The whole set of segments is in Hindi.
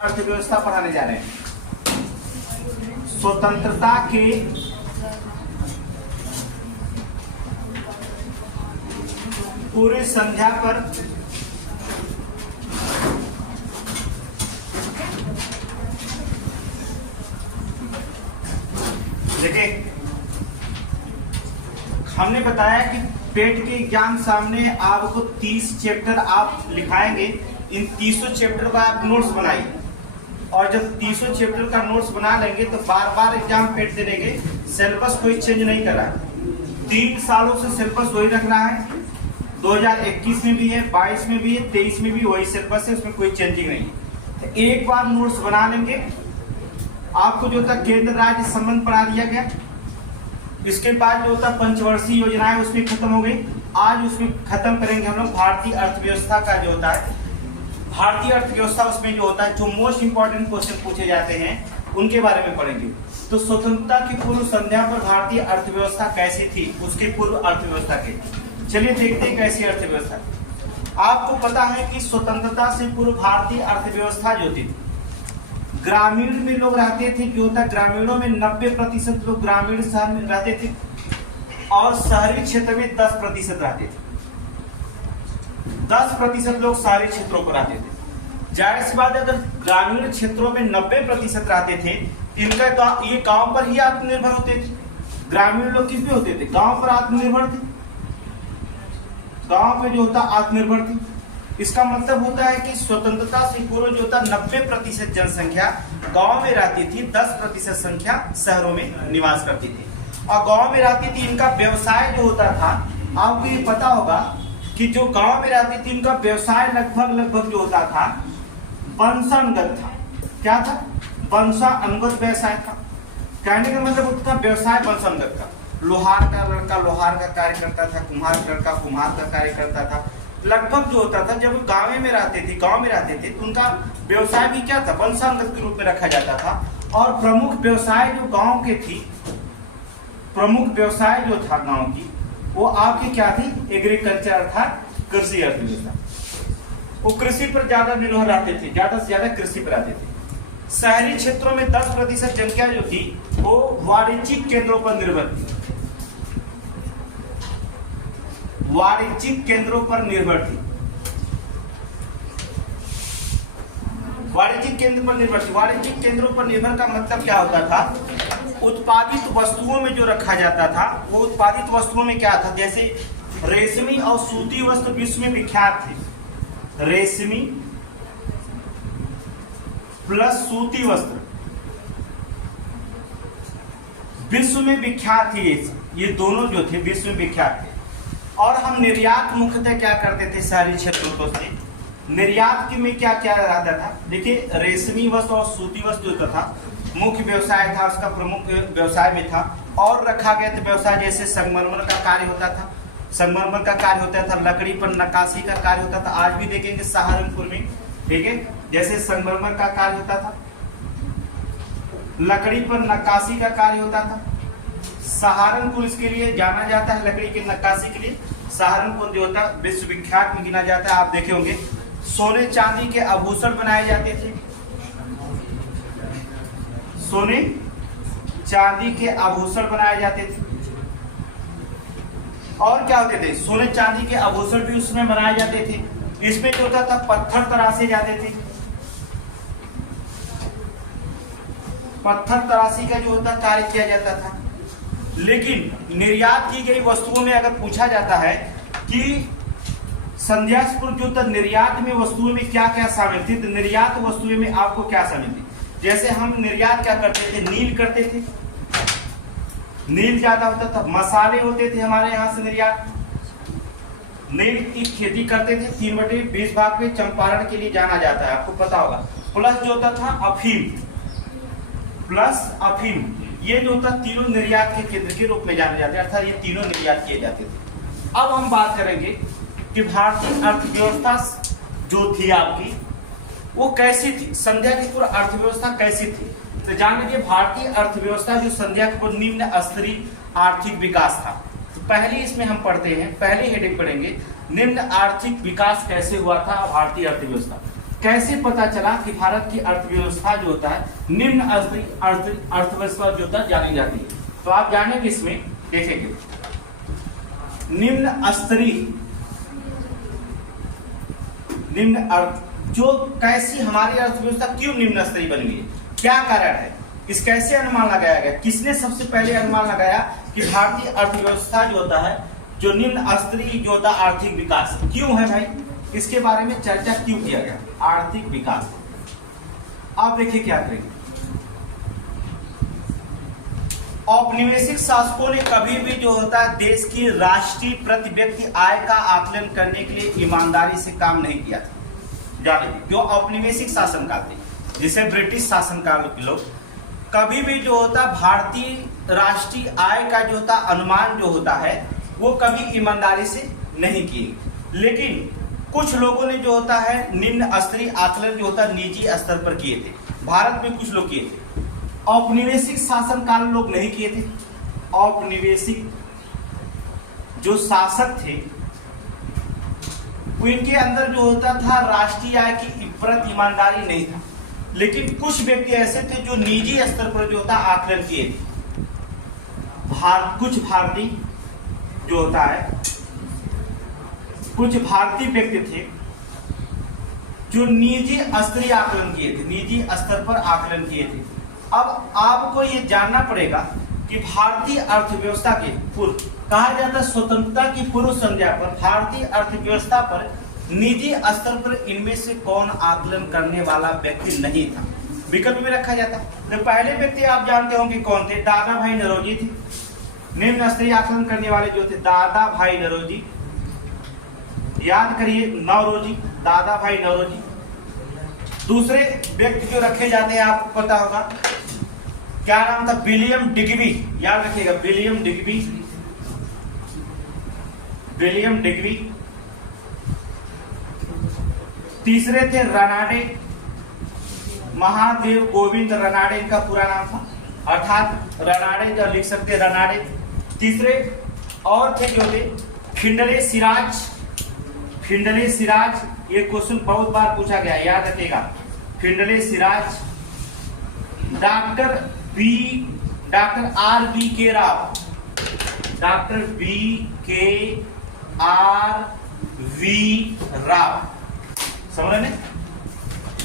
अर्थव्यवस्था पढ़ाने जा रहे हैं। स्वतंत्रता के पूर्व संध्या पर देखिए, हमने बताया कि पेट के एग्जाम सामने आपको 30 चैप्टर आप लिखाएंगे। इन 30 चैप्टर का आप नोट्स बनाइए, और जब 30 चैप्टर का नोट्स बना लेंगे तो बार बार एग्जाम पेट दे देंगे। सिलेबस कोई चेंज नहीं कर रहा है, 3 सालों से सिलेबस वही रख रहा है। 2021 में भी है, 22 में भी है, 23 में भी वही सिलेबस है, उसमें कोई चेंजिंग नहीं है। तो एक बार नोट्स बना लेंगे। आपको जो था केंद्र राज्य संबंध पढ़ा दिया गया। इसके बाद जो होता पंचवर्षीय योजनाएं उसमें खत्म हो गई। आज उसमें खत्म करेंगे हम लोग भारतीय अर्थव्यवस्था का जो होता है, भारतीय अर्थव्यवस्था उसमें जो होता है, जो मोस्ट इंपॉर्टेंट क्वेश्चन पूछे जाते हैं उनके बारे में पढ़ेंगे। तो स्वतंत्रता की पूर्व संध्या पर भारतीय अर्थव्यवस्था कैसी थी, उसके पूर्व अर्थव्यवस्था के चलिए देखते हैं कैसी अर्थव्यवस्था। आपको पता है कि स्वतंत्रता से पूर्व भारतीय अर्थव्यवस्था जो थी, ग्रामीण में लोग रहते थे। जो होता ग्रामीणों में 90% लोग ग्रामीण शहर में रहते थे, और शहरी क्षेत्र में 10% रहते थे। 10% लोग शहरी क्षेत्रों पर रहते थे। जाहिर सी बात है, अगर ग्रामीण क्षेत्रों में 90% रहते थे, इनका तो ये गांव पर ही आत्मनिर्भर होते थे। ग्रामीण लोग किस पे होते थे? गांव पर आत्मनिर्भर थे। गांव पे जो होता आत्मनिर्भर थी। इसका मतलब होता है कि स्वतंत्रता से पूर्व जो होता 90% जनसंख्या गांव में रहती थी, 10% संख्या शहरों में निवास करती थी। और गांव में रहती थी, इनका व्यवसाय जो होता था, आपको ये पता होगा कि जो गांव में रहती थी इनका व्यवसाय लगभग जो होता था वंशानुगत था। क्या था? वंशानुगत व्यवसाय था। कहने का मतलब होता था व्यवसाय वंशानुगत का। लोहार का लड़का लोहार का कार्य करता था, कुम्हार का लड़का कुम्हार का कार्य करता था। लगभग जो होता था, जब गांव में रहते थे तो उनका व्यवसाय भी क्या था? वंशानुगत के रूप में रखा जाता था। और प्रमुख व्यवसाय जो गांव के थी, प्रमुख व्यवसाय जो था गांव की, वो आपकी क्या थी? एग्रीकल्चर अर्थात कृषि अर्थव्यवस्था। वो कृषि पर ज्यादा निर्भर रहते थे, ज्यादा से ज्यादा कृषि पर रहते थे। शहरी क्षेत्रों में 10% जनसंख्या जो थी वो वाणिज्यिक केंद्रों पर निर्भर थी। वाणिज्यिक केंद्रों पर निर्भर थी। वाणिज्यिक केंद्र पर निर्भर थी। वाणिज्यिक केंद्रों पर निर्भर का मतलब क्या होता था? उत्पादित वस्तुओं में जो रखा जाता था, वो उत्पादित वस्तुओं में क्या था? जैसे रेशमी और सूती वस्त्र विश्व में विख्यात थे। रेशमी प्लस सूती वस्त्र विश्व में विख्यात थी। ये दोनों जो थे विश्व में विख्यात थे। और हम निर्यात मुख्यतः क्या करते थे? शहरी क्षेत्रों से निर्यात में क्या क्या रहता था? देखिए, रेशमी वस्त्र और सूती वस्त्र जो था मुख्य व्यवसाय था, उसका प्रमुख व्यवसाय में था। और रखा गया था व्यवसाय, जैसे संगमरमर का कार्य होता था, संगमरमर का कार्य होता था, लकड़ी पर नक्काशी का कार्य होता था। आज भी देखेंगे सहारनपुर में, ठीक है, जैसे संगमरमर का कार्य होता था, लकड़ी पर नक्काशी का कार्य होता था। सहारनपुर इसके लिए जाना जाता है, लकड़ी की नक्काशी के लिए। सहारनपुर जो होता है विश्वविख्यात में गिना जाता है। आप देखे होंगे सोने चांदी के आभूषण बनाए जाते थे। सोने चांदी के आभूषण बनाए जाते थे। और क्या होते थे? सोने चांदी के आभूषण भी उसमें बनाए जाते थे। इसमें जो होता था पत्थर तराशे जाते थे। पत्थर तराशी का जो होता कार्य किया जाता था। लेकिन निर्यात की गई वस्तुओं में अगर पूछा जाता है कि संध्या से पूर्व जो था निर्यात में वस्तुओं में क्या क्या शामिल थी, तो निर्यात वस्तुओं में आपको क्या शामिल थी? जैसे हम निर्यात क्या करते थे? नील करते थे। नील ज्यादा होता था। मसाले होते थे हमारे यहाँ से निर्यात। नील की खेती करते थे। 3/20 भाग में चंपारण के लिए जाना जाता है, आपको पता होगा। प्लस जो होता था अफीम, प्लस अफीम, ये जो होता तीनों निर्यात के केंद्र के रूप में जाने जाते हैं, अर्थात ये तीनों निर्यात किए जाते थे। अब हम बात करेंगे कि भारतीय अर्थव्यवस्था जो थी आपकी, वो कैसी थी? संध्या की पूर्व अर्थव्यवस्था कैसी थी? तो जान लीजिए, भारतीय अर्थव्यवस्था जो संध्या के पूर्व निम्न स्तरीय आर्थिक विकास था। तो पहले इसमें हम पढ़ते हैं, पहले हेडिंग पढ़ेंगे, निम्न आर्थिक विकास कैसे हुआ था भारतीय अर्थव्यवस्था। कैसे पता चला कि भारत की अर्थव्यवस्था जो होता है निम्न स्तरीय अर्थव्यवस्था जो होता है जानी जाती है? तो आप जानेंगे इसमें, देखेंगे निम्न स्तरीय निम्न अर्थ जो कैसी हमारी अर्थव्यवस्था क्यों निम्न स्तरीय बन गई है, क्या कारण है, इस कैसे अनुमान लगाया गया, किसने सबसे पहले अनुमान लगाया कि भारतीय अर्थव्यवस्था जो होता है जो निम्न स्तरीय जो होता है आर्थिक विकास क्यों है भाई, इसके बारे में चर्चा क्यों किया गया? आर्थिक विकास। आप देखिए क्या करेंगे, औपनिवेशिक शासकों ने कभी भी जो होता है देश की राष्ट्रीय प्रति व्यक्ति आय का आकलन करने के लिए ईमानदारी से काम नहीं किया था। जानिए जो औपनिवेशिक शासनकाल थे, जिसे ब्रिटिश शासनकाल के लोग कभी भी जो होता भारतीय राष्ट्रीय आय का जो होता अनुमान जो होता है वो कभी ईमानदारी से नहीं किए, लेकिन कुछ लोगों ने जो होता है निम्न स्तरीय आकलन जो होता है निजी स्तर पर किए थे। भारत में कुछ लोग किए थे, औपनिवेशिक शासन काल लोग नहीं किए थे। औपनिवेशिक जो शासक थे उनके अंदर जो होता था राष्ट्रीय आय की प्रति ईमानदारी नहीं था, लेकिन कुछ व्यक्ति ऐसे थे जो निजी स्तर पर जो होता आकलन किए थे। कुछ भारतीय जो होता है कुछ भारतीय व्यक्ति थे जो निजी स्तरीय आकलन किए थे, निजी स्तर पर आकलन किए थे। अब आपको ये जानना पड़ेगा कि भारतीय अर्थव्यवस्था के पूर्व कहा जाता है स्वतंत्रता की पूर्व संध्या पर भारतीय अर्थव्यवस्था पर निजी स्तर पर इनमें से कौन आकलन करने वाला व्यक्ति नहीं था, विकल्प में रखा जाता। तो पहले व्यक्ति आप जानते होंगे कौन थे, दादा भाई नौरोजी थे। निम्न स्तरीय आकलन करने वाले जो थे दादा भाई नौरोजी, याद करिए नौरोजी, दादा भाई नौरोजी। दूसरे व्यक्ति जो रखे जाते हैं आपको पता होगा क्या नाम था, विलियम डिग्बी, याद रखिएगा विलियम डिग्बी, विलियम डिग्बी। तीसरे थे रनाडे, महादेव गोविंद रनाडे इनका पूरा नाम था, अर्थात रनाडे जो लिख सकते रनाडे। तीसरे और थे जो थे फिंडले सिराज, फिंडले सिराज, ये क्वेश्चन बहुत बार पूछा गया, याद रखिएगा Findlay Siraj. Doctor R B K Rao, doctor B K R V Rao, समझ रहे?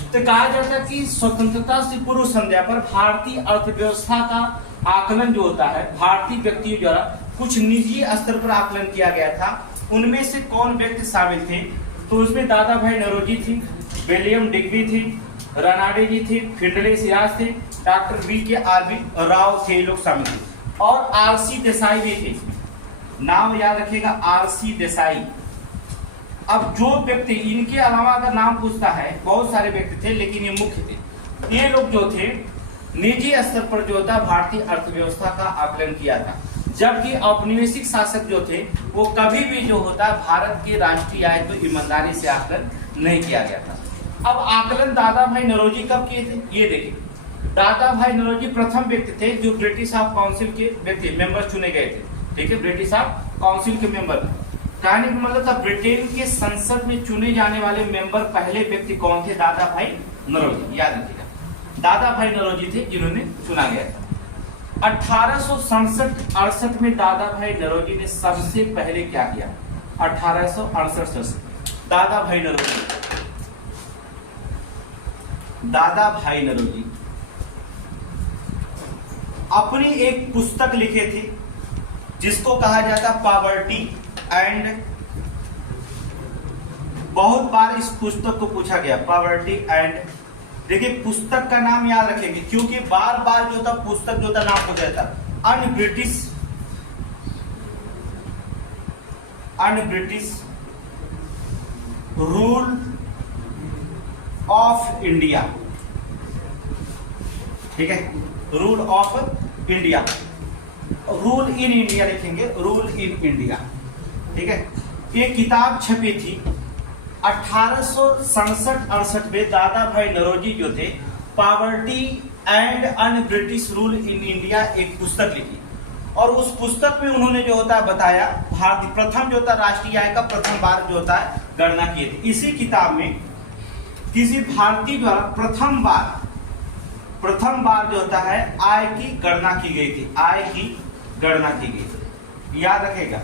तो कहा जाता है कि स्वतंत्रता से पूर्व संध्या पर भारतीय अर्थव्यवस्था का आकलन जो होता है भारतीय व्यक्तियों द्वारा कुछ निजी स्तर पर आकलन किया गया था। उनमें से कौन व्यक्ति शामिल थे, तो उसमें दादा भाई नौरोजी थी, विलियम डिग्बी थी, रनाडे जी थे, फिंडले सिराज थे, doctor B K R V Rao थे, लोग शामिल थे। और आरसी देसाई भी थे, नाम याद रखिएगा आरसी देसाई। अब जो व्यक्ति इनके अलावा अगर नाम पूछता है, बहुत सारे व्यक्ति थे लेकिन ये मुख्य थे, ये लोग जो थे निजी स्तर पर जो था भारतीय अर्थव्यवस्था का आकलन किया था, जबकि औपनिवेशिक शासक जो थे वो कभी भी जो होता भारत की राष्ट्रीय आय को ईमानदारी से आकलन नहीं किया गया था। अब आकलन दादा भाई नौरोजी कब किए थे, ये देखिए दादा भाई नौरोजी प्रथम व्यक्ति थे जो ब्रिटिश ऑफ काउंसिल के व्यक्ति मेंबर चुने गए थे, ठीक है, ब्रिटिश ऑफ काउंसिल के मेंबर। कहने का मतलब था ब्रिटेन के संसद में चुने जाने वाले मेंबर पहले व्यक्ति कौन थे, दादा भाई नौरोजी, याद रखिएगा दादा भाई नौरोजी थे जिन्होंने चुना गया था। 1867-68 में दादा भाई नौरोजी ने सबसे पहले क्या किया, 1868 दादा भाई नौरोजी, दादा भाई नौरोजी अपनी एक पुस्तक लिखे थे जिसको कहा जाता पॉवर्टी एंड, बहुत बार इस पुस्तक को पूछा गया पॉवर्टी एंड। देखिए पुस्तक का नाम याद रखेंगे क्योंकि बार बार जो था पुस्तक जो था नाम पूछा जाता, अनब्रिटिश रूल ऑफ इंडिया, ठीक है, rule of India, rule in India लिखेंगे, रूल इन इंडिया, ठीक है। ये किताब छपी थी 1867-68 में। दादा भाई नौरोजी जो थे poverty and un British rule in India एक पुस्तक लिखी, और उस पुस्तक में उन्होंने जो होता है बताया भारतीय प्रथम जो होता राष्ट्रीय आय का प्रथम बार जो होता है गणना किए थे। इसी किताब में किसी भारतीय द्वारा प्रथम बार जो होता है आय की गणना की गई थी, आय की गणना की गई थी, याद रखेगा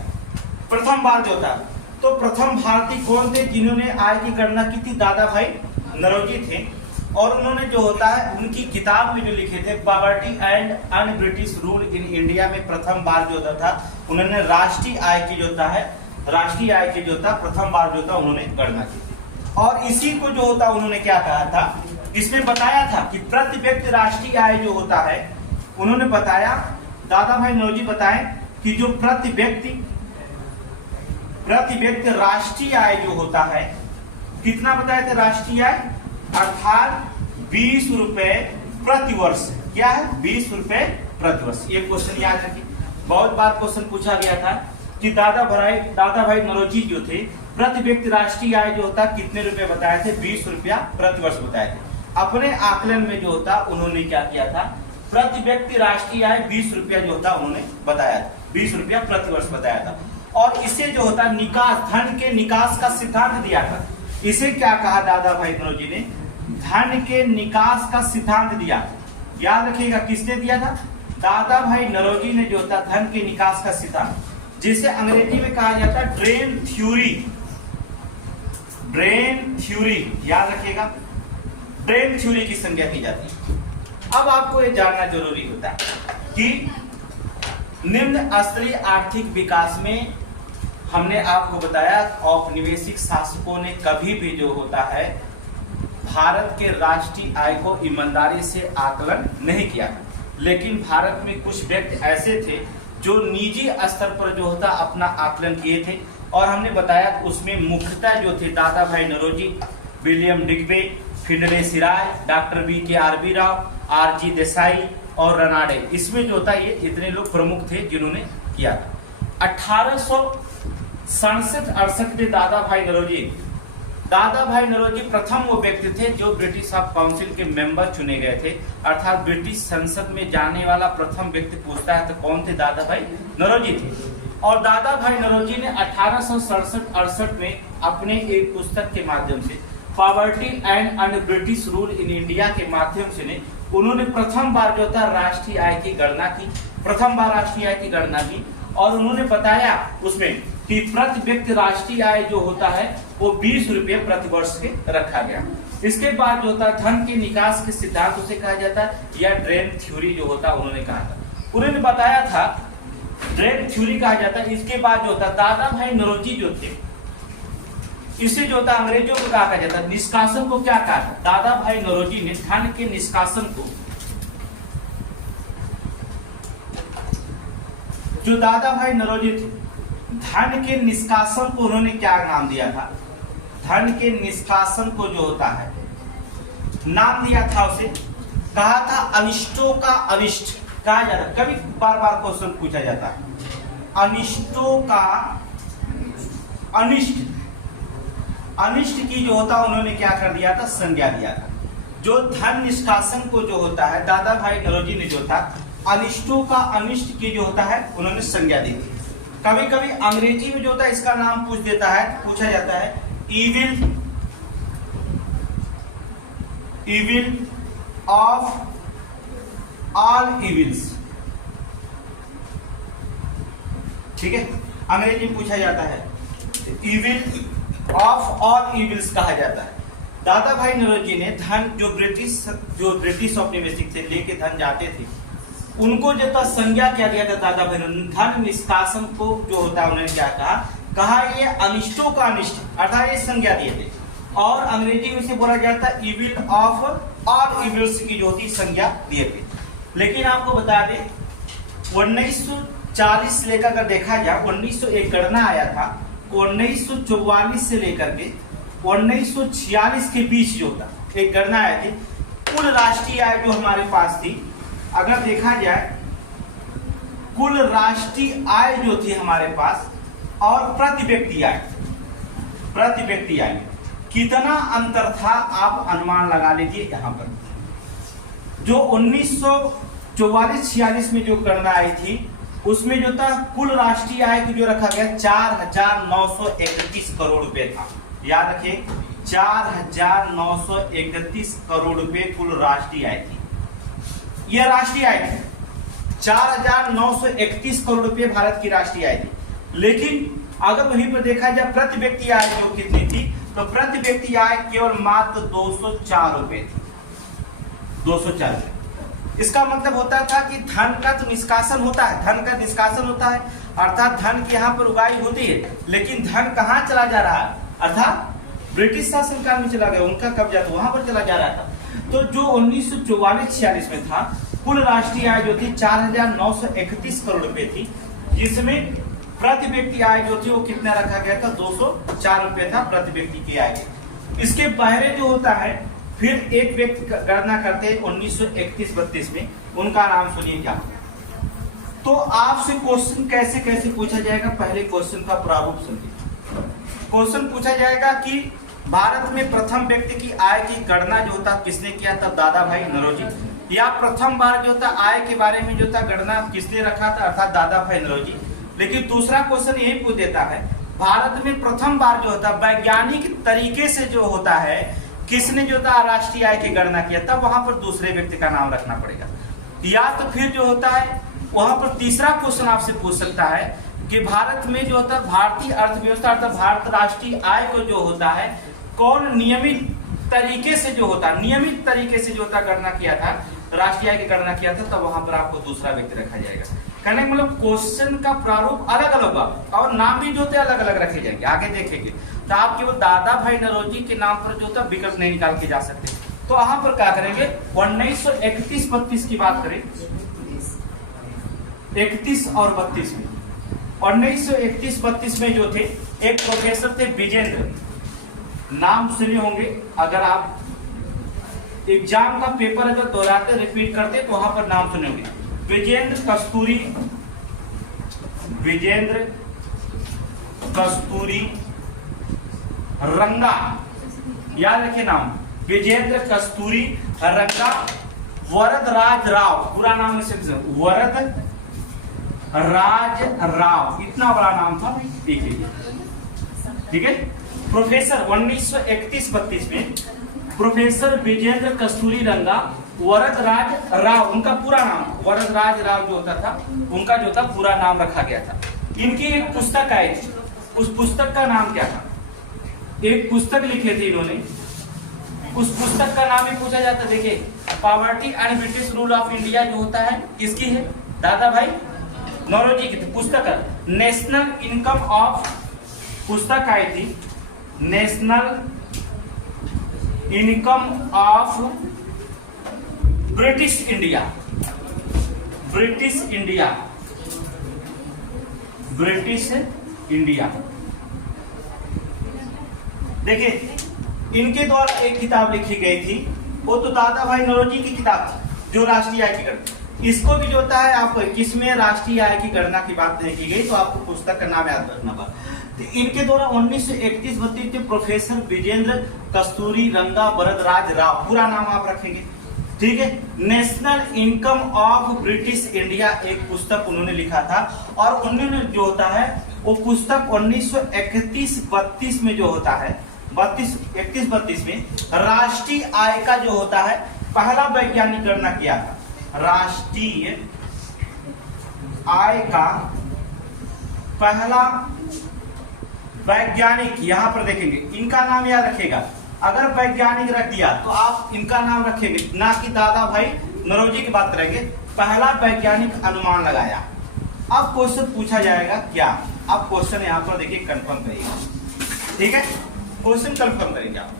प्रथम बार जो होता है। तो प्रथम भारतीय कौन थे जिन्होंने आय की गणना की थी? दादा भाई नौरोजी थे। और उन्होंने जो होता है उनकी किताब में जो लिखे थे poverty and un British rule in India में प्रथम बार जो होता था उन्होंने राष्ट्रीय आय की जो होता है प्रथम बार जो होता उन्होंने गणना की थी। और इसी को जो होता उन्होंने क्या कहा था, इसमें बताया था कि प्रति व्यक्ति राष्ट्रीय आय जो होता है, उन्होंने बताया, दादा भाई नौरोजी बताए कि जो प्रति व्यक्ति राष्ट्रीय आय जो होता है, कितना बताया था राष्ट्रीय आय, अर्थात 20 रुपए प्रति वर्ष। क्या है? 20 रुपए प्रति वर्ष। ये क्वेश्चन याद रखिए, बहुत बार क्वेश्चन पूछा गया था कि दादा भाई नौरोजी जो थे प्रति व्यक्ति राष्ट्रीय आय जो होता कितने रुपए बताए थे? 20 रुपया प्रति वर्ष बताए थे। अपने आकलन में जो होता उन्होंने क्या किया था, प्रति व्यक्ति राष्ट्रीय आय 20 रुपया जो होता उन्होंने बताया था, 20 रुपया प्रति वर्ष बताया था। और इसे जो होता धन के निकास का सिद्धांत दिया था। इसे क्या कहा दादा भाई नौरोजी ने? धन के निकास का सिद्धांत दिया। याद रखिएगा किसने दिया था? दादा भाई नौरोजी ने जो होता धन के निकास का सिद्धांत, जिसे अंग्रेजी में कहा जाता है ड्रेन थ्योरी। याद रखिएगा ड्रेन थ्योरी की संज्ञा की जाती है। अब आपको यह जानना जरूरी होता है कि निम्न स्तरीय आर्थिक विकास में हमने आपको बताया औपनिवेशिक शासकों ने कभी भी जो होता है भारत के राष्ट्रीय आय को ईमानदारी से आकलन नहीं किया। लेकिन भारत में कुछ व्यक्ति ऐसे थे जो निजी स्तर पर जो होता अपना आकलन किए थे। और हमने बताया उसमें मुख्यतः जो थे Dadabhai Naoroji, William Digby, Findlay Shirras, doctor BKRB Rao, RG Desai और रनाडे। इसमें जो होता ये इतने लोग प्रमुख थे जिन्होंने किया था। 1867-68 में दादा भाई नौरोजी प्रथम वो व्यक्ति थे जो ब्रिटिश सब काउंसिल के मेंबर चुने गए थे। अर्थात ब्रिटिश संसद में जाने वाला प्रथम व्यक्ति पूछता है तो कौन थे? दादा भाई नौरोजी थे। और दादा भाई नौरोजी ने 1867-68 में अपने एक पुस्तक के माध्यम से poverty and un British rule in India के माध्यम से ने उन्होंने प्रथम बार जो था राष्ट्रीय आय की गणना की। और उन्होंने बताया उसमें कि प्रति व्यक्ति राष्ट्रीय आय जो होता है वो 20 रुपये प्रति वर्ष के रखा गया। इसके बाद जो होता है धन के निकास के सिद्धांत उसे कहा जाता है या ड्रेन थ्योरी जो होता उन्होंने कहा था। उन्होंने बताया था ड्रेन थ्योरी कहा जाता है। इसके बाद जो होता दादा भाई नौरोजी जो थे, इसे जो होता अंग्रेजों को कहा जाता है निष्कासन को क्या कहा? दादा भाई नौरोजी ने धन के निष्कासन को, जो दादा भाई नौरोजी थे धन के निष्कासन को उन्होंने क्या नाम दिया था? धन के निष्कासन को जो होता है नाम दिया था, उसे कहा था अनिष्टों का अनिष्ट कहा जाता है। कभी बार क्वेश्चन पूछा जाता है अनिष्टों का अनिष्ट की जो होता उन्होंने क्या कर दिया था? संज्ञा दिया था। जो धन निष्कासन को जो होता है दादा भाई नौरोजी ने जो था अनिष्टों का अनिष्ट की जो होता है उन्होंने संज्ञा दी थी। कभी कभी अंग्रेजी में जो होता है इसका नाम पूछा जाता है इविल ऑफ ऑल इविल्स। ठीक है, अंग्रेजी में पूछा जाता है इविल ऑफ ऑल इविल्स कहा जाता है। दादा भाई नौरोजी ने धन जो ब्रिटिश औपनिवेशिक थे लेके धन जाते थे उनको जो था संज्ञा क्या दिया था दादा भाई ने धन निष्कासन को जो होता है उन्होंने क्या कहा ये अनिष्टों का अनिष्ट अर्थात ये संज्ञा दिए थे। और अंग्रेजी में से बोला जाता है इविल ऑफ ऑल इविल्स की जो होती संज्ञा दिए थे। लेकिन आपको बता दें 1940 लेकर अगर देखा जाए 1901 गणना आया था 1944 से लेकर के 1946 के बीच जो था एक गणना आई थी। कुल राष्ट्रीय आय जो हमारे पास थी, अगर देखा जाए कुल राष्ट्रीय आय जो थी हमारे पास और प्रति व्यक्ति आय कितना अंतर था आप अनुमान लगा लीजिए। यहाँ पर जो 1944-46 में जो गणना आई थी उसमें जो था कुल राष्ट्रीय आय की जो रखा गया 4,931 करोड़ रुपए था। याद रखिए 4,931 करोड़ रुपए कुल राष्ट्रीय आय थी। यह राष्ट्रीय आय थी, 4,931 करोड़ रुपए भारत की राष्ट्रीय आय थी। लेकिन अगर वहीं पर देखा जाए प्रति व्यक्ति आय जो कितनी थी, तो प्रति व्यक्ति आय केवल मात्र 204 रुपए थी, 204 रुपए। इसका मतलब होता था कि धन का तो निष्कासन होता है, धन का निष्कासन होता है, अर्थात धन की यहाँ पर उगाई होती है, लेकिन धन कहाँ चला जा रहा है, अर्थात ब्रिटिश शासन काल में चला गया, उनका कब्जा तो वहां पर चला जा रहा था। तो जो 1944-46 में था, कुल राष्ट्रीय आय जो थी 4,931 करोड़ रुपए थी, जिसमें प्रति व्यक्ति आय जो थी वो कितना रखा गया था, 204 रुपए था प्रति व्यक्ति की आय। इसके बाहर जो होता है, फिर एक व्यक्ति गणना करते हैं 1931-32 में, उनका नाम सुनिए क्या। तो आपसे क्वेश्चन कैसे कैसे पूछा जाएगा, पहले क्वेश्चन का प्रारूप सुनिए। क्वेश्चन पूछा जाएगा कि भारत में प्रथम व्यक्ति की आय की गणना जो होता किसने किया था, दादा भाई नौरोजी, या प्रथम बार जो था आय के बारे में जो था गणना किसने रखा था, अर्थात दादा भाई नौरोजी। लेकिन दूसरा क्वेश्चन यही पूछ देता है, भारत में प्रथम बार जो होता वैज्ञानिक तरीके से जो होता है, किसने जो था राष्ट्रीय आय की गणना किया था, वहां पर दूसरे व्यक्ति का नाम रखना पड़ेगा। या तो फिर जो होता है वहां पर तीसरा क्वेश्चन आपसे पूछ सकता है कि भारत में जो होता है भारतीय अर्थव्यवस्था अर्थात भारत राष्ट्रीय आय को जो होता है कौन नियमित तरीके से जो होता नियमित तरीके से जो होता गणना किया था, राष्ट्रीय आय की गणना किया था, तो वहां पर आपको दूसरा व्यक्ति रखा जाएगा। कहने का मतलब क्वेश्चन का प्रारूप अलग अलग होगा और नाम भी जो होते अलग अलग रखे जाएंगे, आगे देखेंगे। तो आप केवल दादा भाई नौरोजी के नाम पर जो होता विकल्प नहीं निकाल के जा सकते। तो यहाँ पर क्या करेंगे, 1931-32 की बात करें, 31 और 32 में, 1931-32 में जो थे एक प्रोफेसर थे विजेंद्र, नाम सुने होंगे। अगर आप एग्जाम का पेपर अगर दोहराते रिपीट करते तो वहां पर नाम सुने होंगे, विजेंद्र कस्तूरी रंगा, याद रखिए नाम, विजेंद्र कस्तूरी रंगा वरदराज राव, पूरा नाम वरद राज राव, इतना बड़ा नाम था, ठीक है। प्रोफेसर 1931-32 में प्रोफेसर विजेंद्र कस्तूरी रंगा वरदराज राव, उनका पूरा नाम वरदराज राव जो होता था, उनका जो था पूरा नाम रखा गया था। इनकी एक पुस्तक आई, उस पुस्तक का नाम क्या था, एक पुस्तक लिखे थे इन्होंने, उस पुस्तक का नाम ही पूछा जाता। देखिए, poverty and British rule of India जो होता है किसकी है, दादा भाई नौरोजी की थी। पुस्तक नेशनल इनकम ऑफ, पुस्तक आई थी national income of British India, British India, British India. देखिए, इनके द्वारा एक किताब लिखी गई थी, वो तो दादा भाई नौरोजी की किताब थी जो राष्ट्रीय आय की गणना। इसको भी जो होता है आपको किसमें राष्ट्रीय आय की गणना की बात नहीं की गई, तो आपको पुस्तक का नाम याद रखना पड़ा। तो इनके द्वारा 1931-32 में प्रोफेसर विजेंद्र कस्तूरी रंगा वरदराज राव, पूरा नाम आप रखेंगे, ठीक है। National income of British India एक पुस्तक उन्होंने लिखा था, और उन्होंने जो होता है वो पुस्तक 1931-32 में जो होता है 31-32 में राष्ट्रीय आय का जो होता है पहला वैज्ञानिक गणना किया था। राष्ट्रीय आय का पहला वैज्ञानिक, यहां पर देखेंगे इनका नाम याद रखेगा, अगर वैज्ञानिक रख दिया तो आप इनका नाम रखेंगे, ना कि दादा भाई नौरोजी की बात करेंगे। पहला वैज्ञानिक अनुमान लगाया। अब क्वेश्चन पूछा जाएगा क्या, अब क्वेश्चन यहां पर देखिए कंफर्म करिएगा, ठीक है। क्वेश्चन कंफर्म करेंगे आप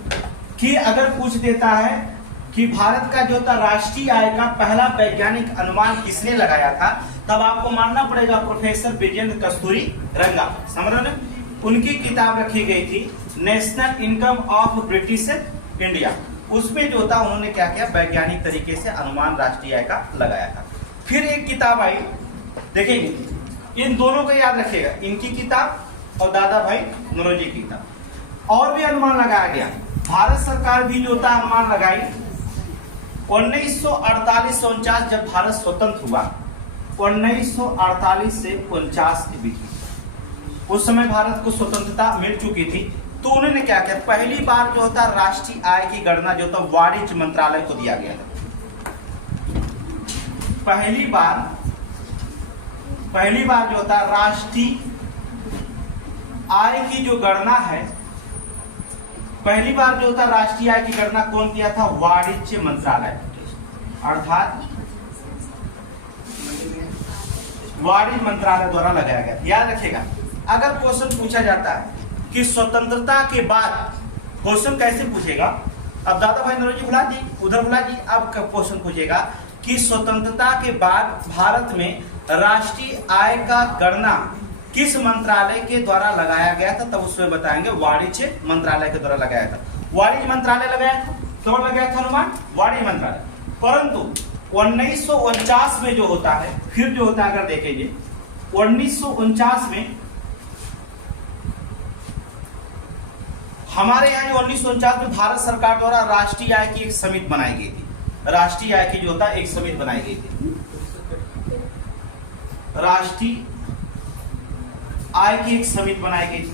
कि अगर पूछ देता है कि भारत का जो था राष्ट्रीय आय का पहला वैज्ञानिक अनुमान किसने लगाया था, तब आपको मानना पड़ेगा प्रोफेसर विजेंद्र कस्तूरी रंगा, समझ रहे हैं। उनकी किताब रखी गई थी national income of British India, उसमें जो था उन्होंने क्या किया, वैज्ञानिक तरीके से अनुमान राष्ट्रीय आय का लगाया था। फिर एक किताब आई, देखेंगे इन दोनों को याद रखिएगा, इनकी किताब और दादा भाई नौरोजी की किताब। और भी अनुमान लगाया गया, भारत सरकार भी जो था अनुमान लगाई 1948-49 जब भारत स्वतंत्र हुआ, 1948 से 49 के बीच, उस समय भारत को स्वतंत्रता मिल चुकी थी। तो उन्होंने क्या किया, पहली बार जो होता राष्ट्रीय आय की गणना जो होता वाणिज्य मंत्रालय को दिया गया था। पहली बार जो होता राष्ट्रीय आय की जो गणना है, पहली बार जो होता राष्ट्रीय आय की गणना कौन किया था, वाणिज्य मंत्रालय, अर्थात वाणिज्य मंत्रालय द्वारा लगाया गया। याद रखिएगा, अगर क्वेश्चन पूछा जाता है कि स्वतंत्रता के बाद, क्वेश्चन कैसे पूछेगा, अब दादा भाई नरोजी बुला जी, उधर बुला जी, अब क्वेश्चन पूछेगा कि स्वतंत्रता के बाद भारत में राष्ट्रीय आय का गणना किस मंत्रालय के द्वारा लगाया गया था, तब उसमें बताएंगे वाणिज्य मंत्रालय के द्वारा लगाया था। वाणिज्य मंत्रालय लगाया था, कौन लगाया था अनुमान, वाणिज्य मंत्रालय। परंतु 1949 में जो होता है, फिर जो होता है अगर देखेंगे 1949 में हमारे यहाँ जो 1949 में भारत सरकार द्वारा राष्ट्रीय आय की एक समिति बनाई गई थी। राष्ट्रीय आय की जो होता है एक समिति बनाई गई थी, राष्ट्रीय आय की एक समिति बनाई गई थी।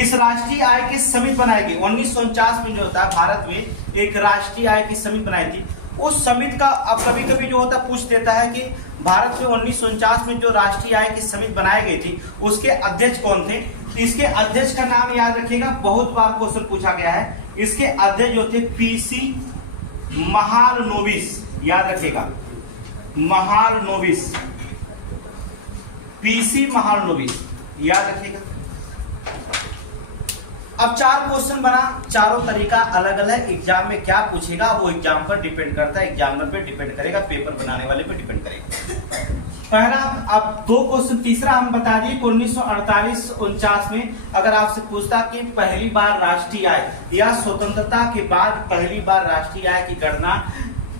इस राष्ट्रीय आय की समिति बनाई गई 1949 में जो होता है भारत में एक राष्ट्रीय आय की समिति बनाई थी। उस समिति का अब कभी कभी जो होता पूछ देता है कि भारत में 1949 में जो राष्ट्रीय आय की समिति बनाई गई थी उसके अध्यक्ष कौन थे। इसके अध्यक्ष का नाम याद रखिएगा, बहुत बार क्वेश्चन पूछा गया है। इसके अध्यक्ष जो थे पीसी महालनोबिस, याद रखिएगा महालनोबिस, पीसी महालनोबिस, याद रखिएगा। अब 4 क्वेश्चन बना, चारों तरीका अलग अलग, एग्जाम में क्या पूछेगा वो एग्जाम पर डिपेंड करता है, एग्जामिनर पे डिपेंड करेगा, पेपर बनाने वाले पे डिपेंड करेगा। पहला, अब 2 क्वेश्चन, तीसरा हम बता दिए 1948-49 में अगर आपसे पूछता कि पहली बार राष्ट्रीय आय या स्वतंत्रता के बाद पहली बार राष्ट्रीय आय की गणना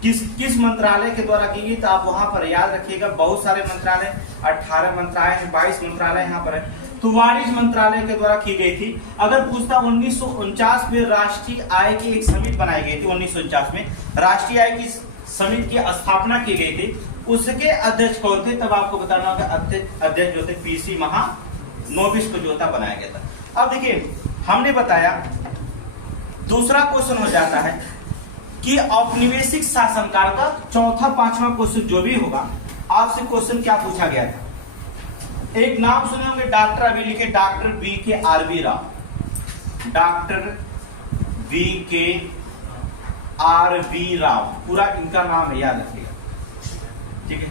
किस मंत्रालय के द्वारा की गई, तो आप वहां पर याद रखिएगा बहुत सारे मंत्रालय, 18 मंत्रालय, 22 मंत्रालय यहाँ पर है, तो वाणिज्य मंत्रालय के द्वारा की गई थी। अगर पूछता 1949 में राष्ट्रीय आय की एक समिति बनाई गई थी, 1949 में राष्ट्रीय आय की समिति की स्थापना की गई थी, उसके अध्यक्ष कौन थे, तब आपको बताना होगा अध्यक्ष जो थे पीसी महालनोबिस को जो था बनाया गया था। अब देखिए हमने बताया, दूसरा क्वेश्चन हो जाता है कि औपनिवेशिक शासनकाल का चौथा 5वां क्वेश्चन जो भी होगा, आपसे क्वेश्चन क्या पूछा गया था। एक नाम सुने होंगे डॉक्टर, अभी लिखे doctor BKRB Rao, doctor BKRB Rao, पूरा इनका नाम है, याद रखिएगा, ठीक है।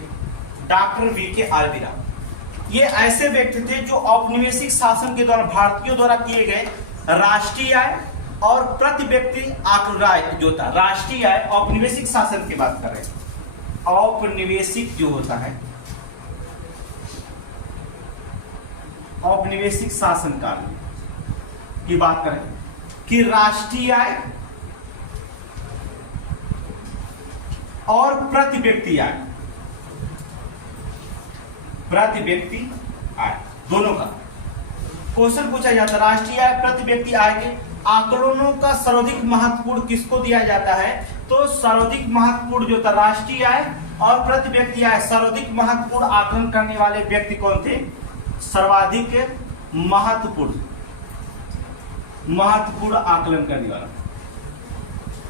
डॉक्टर BKRB राव ये ऐसे व्यक्ति थे जो औपनिवेशिक शासन के द्वारा भारतीयों द्वारा किए गए राष्ट्रीय आय और प्रति व्यक्ति आय जो था, राष्ट्रीय आय औपनिवेशिक शासन की बात कर रहे हैं। औपनिवेशिक जो होता है, औपनिवेशिक शासन काल की बात करें कि राष्ट्रीय आय और प्रति व्यक्ति आय, प्रति व्यक्ति आय दोनों का क्वेश्चन पूछा जाता है। राष्ट्रीय आय प्रति व्यक्ति आय के आकलनों का सर्वाधिक महत्वपूर्ण किसको दिया जाता है, तो सर्वाधिक महत्वपूर्ण जो था राष्ट्रीय आय और प्रति व्यक्ति आय, सर्वाधिक महत्वपूर्ण आकलन करने वाले व्यक्ति कौन थे, सर्वाधिक महत्वपूर्ण आकलन करने वाला,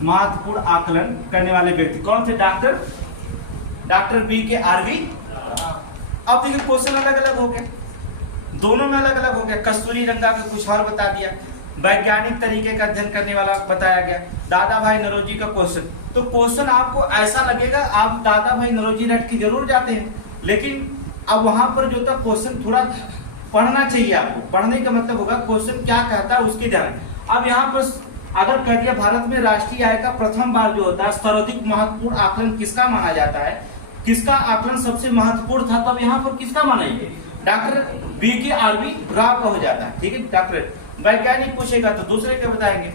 महत्वपूर्ण आकलन करने वाले व्यक्ति कौन थे, डॉक्टर BKRB। अब देखिए क्वेश्चन अलग अलग हो गए, दोनों में अलग अलग हो गया। कस्तूरी रंगा का कुछ और बता दिया, वैज्ञानिक तरीके का अध्ययन करने वाला बताया गया, दादा भाई नौरोजी का क्वेश्चन। तो क्वेश्चन आपको ऐसा लगेगा आप दादा भाई नौरोजी रट के जरूर जाते हैं, लेकिन अब वहां पर जो था क्वेश्चन थोड़ा पढ़ना चाहिए आपको। पढ़ने का मतलब होगा क्वेश्चन क्या कहता है उसकी ध्यान। अब यहाँ पर अगर कह दिया भारत में राष्ट्रीय आय का प्रथम बार जो होता है सर्वाधिक महत्वपूर्ण आकलन किसका माना जाता है, किसका आकलन सबसे महत्वपूर्ण था, तब यहाँ पर किसका मानेंगे, डॉक्टर BKRB राव का हो जाता है, ठीक है। डॉक्टर वैज्ञानिक पूछेगा तो दूसरे के बताएंगे,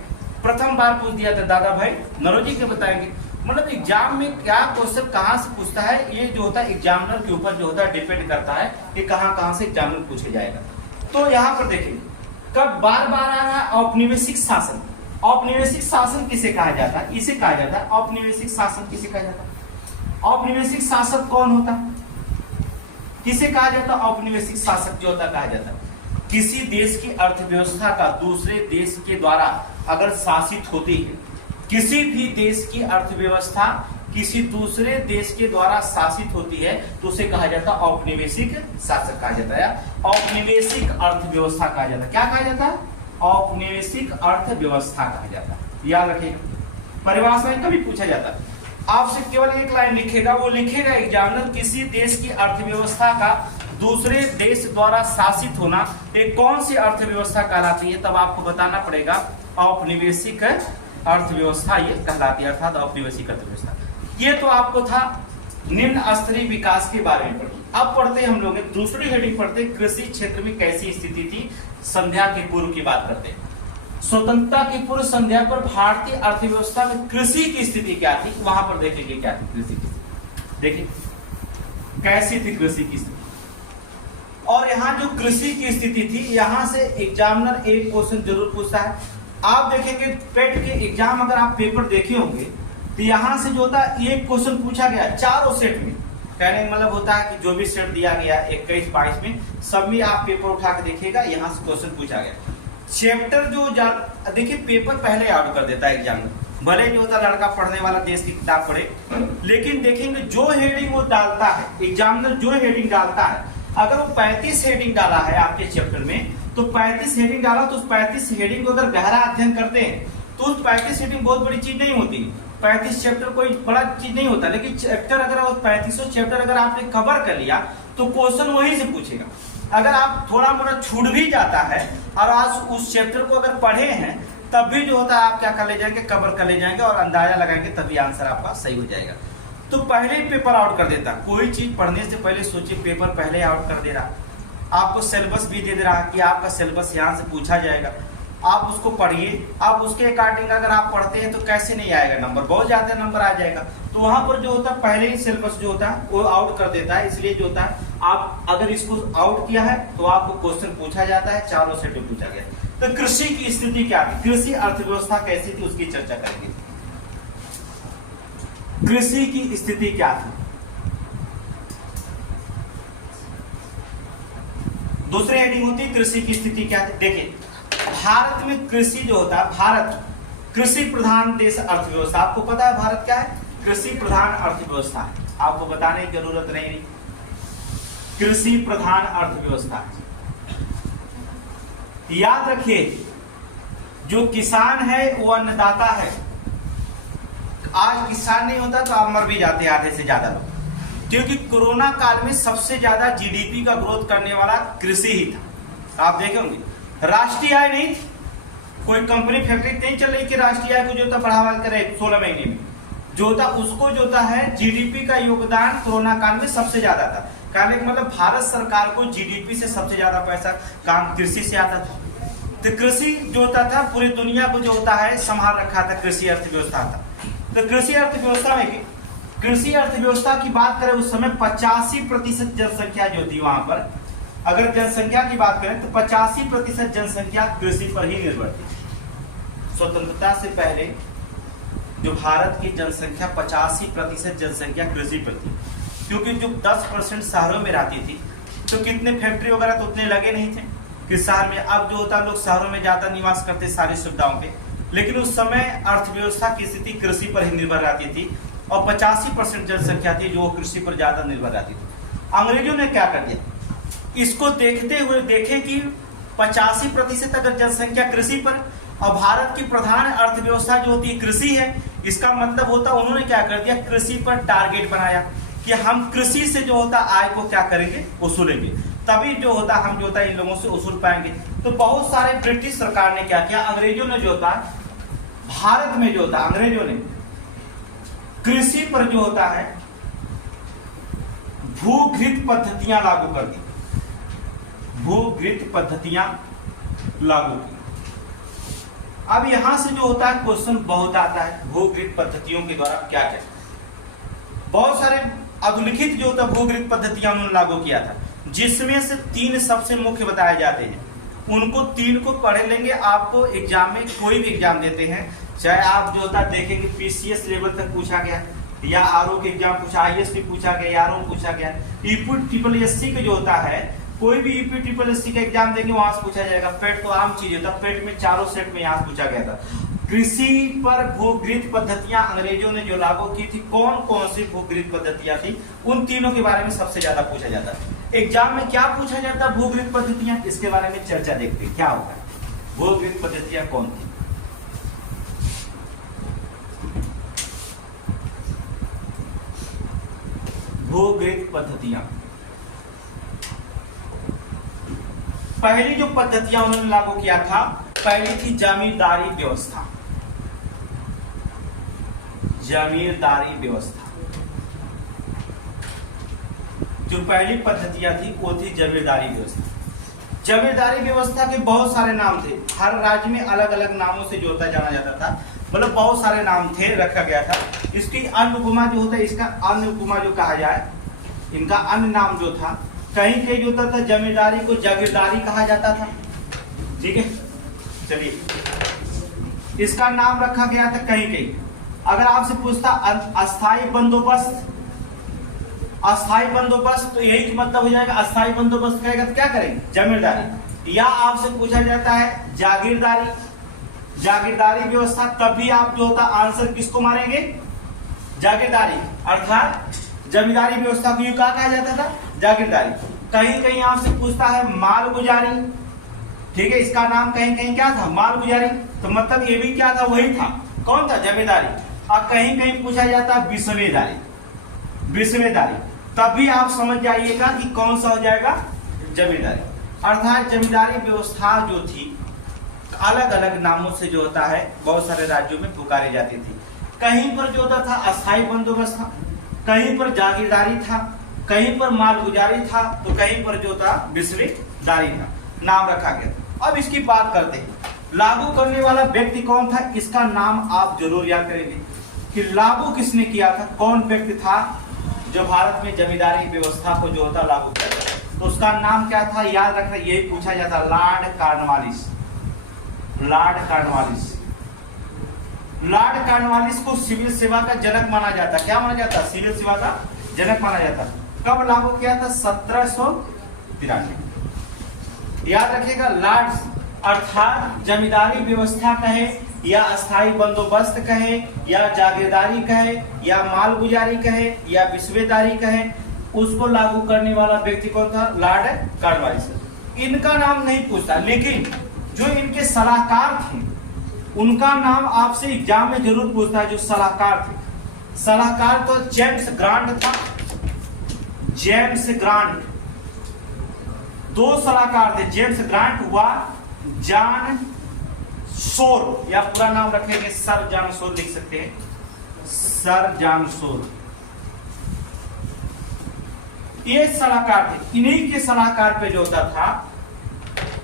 प्रथम बार पूछ दिया था दादा भाई नौरोजी के बताएंगे। मतलब एग्जाम में क्या क्वेश्चन कहाँ से पूछता है, ये जो होता है एग्जामिनर के ऊपर जो होता है डिपेंड करता है कि कहाँ से एग्जामिनर पूछे जाएगा। तो यहाँ पर देखिए कब बार बार आ रहा है औपनिवेशिक शासन। औपनिवेशिक शासन किसे कहा जाता है, इसे कहा जाता है औपनिवेशिक शासन। किसे कहा जाता है, औपनिवेशिक शासक कौन होता, किसे कहा जाता है, औपनिवेशिक शासक जो होता कहा जाता है किसी देश की अर्थव्यवस्था का दूसरे देश के द्वारा अगर शासित होती है, किसी भी देश की अर्थव्यवस्था किसी दूसरे देश के द्वारा शासित होती है तो उसे कहा जाता है औपनिवेशिक शासक कहा जाता है, औपनिवेशिक अर्थव्यवस्था कहा जाता है। क्या कहा जाता है? औपनिवेशिक अर्थव्यवस्था कहा जाता है। याद रखिएगा, परिभाषा में कभी पूछा जाता है, आपसे केवल एक लाइन लिखेगा, वो लिखेगा एग्जामिनर किसी देश की अर्थव्यवस्था का दूसरे देश द्वारा शासित होना एक कौन सी अर्थव्यवस्था कहलाती है, तब आपको बताना पड़ेगा औपनिवेशिक अर्थव्यवस्था ये कहलाती है, अर्थात औपनिवेशिक अर्थव्यवस्था। ये तो आपको था निम्न स्तरीय विकास के बारे में पढ़ी। अब पढ़ते हम लोग दूसरी हेडिंग पढ़ते, कृषि क्षेत्र में कैसी स्थिति थी संध्या के पूर्व की बात करते हैं। स्वतंत्रता की पूर्व संध्या पर भारतीय अर्थव्यवस्था में कृषि की स्थिति क्या थी, वहां पर देखेंगे क्या थी कृषि की स्थिति। देखिए कैसी थी कृषि की स्थिति, और यहाँ जो कृषि की स्थिति थी, यहां से एग्जामिनर एक क्वेश्चन जरूर पूछता है। आप देखेंगे पेट के एग्जाम अगर आप पेपर देखे होंगे तो यहां से जो होता है एक क्वेश्चन पूछा गया चारों सेट में। कहने का मतलब होता है कि जो भी सेट दिया गया 21-22 में सब में आप पेपर उठा के देखिएगा, यहाँ से क्वेश्चन पूछा गया। चैप्टर जो देखिए पेपर पहले आउट कर देता है एग्जाम में, भले जो होता लड़का पढ़ने वाला देश की किताब पढ़े, लेकिन देखेंगे जो हेडिंग वो डालता है एग्जामिनर, जो हेडिंग डालता है, अगर वो 35 हेडिंग डाला है आपके चैप्टर में तो 35 हेडिंग डाला तो उस 35 हेडिंग को अगर गहरा अध्ययन करते हैं तो उस 35 हेडिंग बहुत बड़ी चीज नहीं होती। 35 चैप्टर कोई बड़ा चीज नहीं होता, लेकिन चैप्टर अगर 35 चैप्टर अगर आपने कवर कर लिया तो क्वेश्चन वहीं से पूछेगा। अगर आप थोड़ा मोड़ा छूट भी जाता है और आज उस चैप्टर को अगर पढ़े हैं तब भी जो होता है आप क्या कर ले जाएंगे, कवर कर ले जाएंगे और अंदाजा लगाएंगे, तभी आंसर आपका सही हो जाएगा। तो पहले ही पेपर आउट कर देता, कोई चीज पढ़ने से पहले सोचिए पेपर पहले आउट कर दे रहा, आपको सिलेबस भी दे रहा कि आपका सिलेबस यहाँ से पूछा जाएगा, आप उसको पढ़िए। आप उसके अकॉर्डिंग अगर आप पढ़ते हैं तो कैसे नहीं आएगा नंबर, बहुत ज्यादा नंबर आ जाएगा। तो वहां पर जो होता है पहले ही सिलेबस जो होता है वो आउट कर देता है, इसलिए जो होता है आप अगर इसको आउट किया है तो आपको क्वेश्चन पूछा जाता है, चारों सेट में पूछा गया। तो कृषि की स्थिति क्या थी, कृषि अर्थव्यवस्था कैसी थी उसकी चर्चा करेंगे। कृषि की स्थिति क्या थी, दूसरी हेडिंग होती है कृषि की स्थिति क्या थी। देखिए भारत में कृषि जो होता है, भारत कृषि प्रधान देश अर्थव्यवस्था, आपको पता है भारत क्या है, कृषि प्रधान अर्थव्यवस्था है, आपको बताने की जरूरत नहीं, कृषि प्रधान अर्थव्यवस्था। याद रखिए जो किसान है वो अन्नदाता है। आज किसान नहीं होता तो आप मर भी जाते आधे से ज्यादा लोग, क्योंकि कोरोना काल में सबसे ज्यादा जीडीपी का ग्रोथ करने वाला कृषि ही था। आप देखे होंगे राष्ट्रीय आय नहीं थी, कोई कंपनी फैक्ट्री नहीं चल रही कि राष्ट्रीय आय को जो था बढ़ावा करे 16 महीने में, जो था उसको जो था है जीडीपी का योगदान कोरोना काल में सबसे ज्यादा था। कहने का मतलब भारत सरकार को जीडीपी से सबसे ज्यादा पैसा काम कृषि से आता था। तो कृषि जो होता था पूरी दुनिया को जो होता है संभाल रखा था, कृषि अर्थव्यवस्था था। तो कृषि अर्थव्यवस्था में कृषि अर्थव्यवस्था की बात करें उस समय 85% जनसंख्या जो थी वहां पर, अगर जनसंख्या की बात करें तो 85% जनसंख्या कृषि पर ही निर्भर थी। स्वतंत्रता से पहले जो भारत की जनसंख्या 85% जनसंख्या कृषि पर थी, क्योंकि जो 10% शहरों में रहती थी तो कितने फैक्ट्री वगैरह तो उतने लगे नहीं थे कि शहर में। अब जो होता लोग शहरों में ज्यादा निवास करते सारी सुविधाओं पे, लेकिन उस समय अर्थव्यवस्था की स्थिति कृषि पर ही निर्भर रहती थी और 85% जनसंख्या थी जो कृषि पर ज्यादा निर्भर रहती थी। अंग्रेजों ने क्या कर दिया, इसको देखते हुए देखे कि 85% अगर जनसंख्या कृषि पर और भारत की प्रधान अर्थव्यवस्था जो होती है कृषि है, इसका मतलब होता उन्होंने क्या कर दिया, कृषि पर टारगेट बनाया कि हम कृषि से जो होता आय को क्या करेंगे, वसूलेंगे, तभी जो होता हम जो होता इन लोगों से वसूल पाएंगे। तो बहुत सारे ब्रिटिश सरकार ने क्या किया, अंग्रेजों ने जो होता भारत में जो होता अंग्रेजों ने कृषि पर जो होता है भूगृत पद्धतियां लागू कर दी, भूगृत पद्धतियां लागू की। अब यहां से जो होता है क्वेश्चन बहुत आता है, भूगृत पद्धतियों के द्वारा क्या क्या, बहुत सारे अधोलिखित जो होता भूगृत पद्धतियां उन्होंने लागू किया था, जिसमें से 3 सबसे मुख्य बताए जाते हैं। उनको 3 को पढ़ लेंगे, आपको एग्जाम में कोई भी एग्जाम देते हैं, चाहे आप जो होता देखेंगे पीसीएस लेवल तक पूछा गया या आरओ के एग्जाम पूछा, आईएएस भी पूछा गया, आरओ पूछा गया, ट्रिपल एससी के जो होता है कोई भी यूपी ट्रिपल एससी का एग्जाम देंगे वहां से पूछा जाएगा। पेट तो आम चीज है, पेट में चारों सेट में यहाँ पूछा गया था। कृषि पर भूगृत पद्धतियां अंग्रेजों ने जो लागू की थी, कौन कौन सी भूगृत पद्धतियां थी, उन तीनों के बारे में सबसे ज्यादा पूछा जाता है। एग्जाम में क्या पूछा जाता है, भूगृत पद्धतियां, इसके बारे में चर्चा देखते हैं क्या होगा। भूगृत पद्धतियां कौन थी? भूगृत पद्धतियां, पहली जो पद्धतियां उन्होंने लागू किया था, पहली थी जमींदारी व्यवस्था। जमींदारी व्यवस्था जो पहली पद्धतियां थी वो थी जमींदारी व्यवस्था। जमींदारी व्यवस्था के बहुत सारे नाम थे, हर राज्य में अलग अलग नामों से जो होता जाना जाता था, मतलब बहुत सारे नाम थे, रखा गया था। इसकी अन्य उपमा जो होता है, इसका अन्य उपमा जो कहा जाए, इनका अन्य नाम जो था, कहीं कहीं जो होता था जमींदारी को जागीरदारी कहा जाता था। ठीक है, चलिए इसका नाम रखा गया था कहीं कहीं। अगर आपसे पूछता अस्थाई बंदोबस्त, अस्थाई बंदोबस्त, तो यही मतलब हो जाएगा। अस्थाई बंदोबस्त कहेगा तो क्या करेंगे, जमींदारी। या आपसे पूछा जाता है जागीरदारी, जागीरदारी व्यवस्था, तब भी आप जो होता आंसर किसको मारेंगे, जागीरदारी। अर्थात जमींदारी व्यवस्था को क्या कहा जाता था, जागीरदारी। कहीं कहीं आपसे पूछता है मालगुजारी, ठीक है, इसका नाम कहीं कहीं क्या था, मालगुजारी, तो मतलब ये भी क्या था, वही था, कौन था, जमींदारी। और कहीं कहीं पूछा जाता है विस्वेदारी, विस्वेदारी, तब भी आप समझ जाइएगा कि कौन सा हो जाएगा, जमींदारी। अर्थात जमींदारी व्यवस्था जो थी अलग अलग नामों से जो होता है बहुत सारे राज्यों में पुकारी जाती थी। कहीं पर जो होता था अस्थाई बंदोबस्त था, कहीं पर जागीरदारी था, कहीं पर मालगुजारी था, तो कहीं पर जो था विस्वेदारी था, नाम रखा गया। अब इसकी बात करते हैं, लागू करने वाला व्यक्ति कौन था, इसका नाम आप जरूर याद करेंगे कि लागू किसने किया था, कौन व्यक्ति था जो भारत में जमींदारी व्यवस्था को जो होता लागू किया था। तो उसका नाम क्या था, याद रखना, यही पूछा जाता, Lord Cornwallis. Lord Cornwallis, Lord Cornwallis को सिविल सेवा का जनक माना जाता। क्या माना जाता, सिविल सेवा का जनक माना जाता। कब लागू किया था, 1793। याद रखिएगा, लॉर्ड्स अर्थात जमींदारी व्यवस्था कहे या अस्थाई बंदोबस्त कहे या जागीरदारी कहे या मालगुजारी कहे या विस्वेदारी कहे, उसको लागू करने वाला व्यक्ति कौन था, लॉर्ड कॉर्नवालिस। इनका नाम नहीं पूछता, लेकिन जो इनके सलाहकार थे उनका नाम आपसे एग्जाम में जरूर पूछता है। जो सलाहकार थे, सलाहकार तो जेम्स ग्रांट था, जेम्स ग्रांट। दो सलाहकार थे, जेम्स ग्रांट हुआ जॉन सोर, या पूरा नाम रखेंगे सर जॉन सोर लिख सकते हैं, सर जॉन सोर। ये सलाहकार थे, इन्हीं के सलाहकार पे जो होता था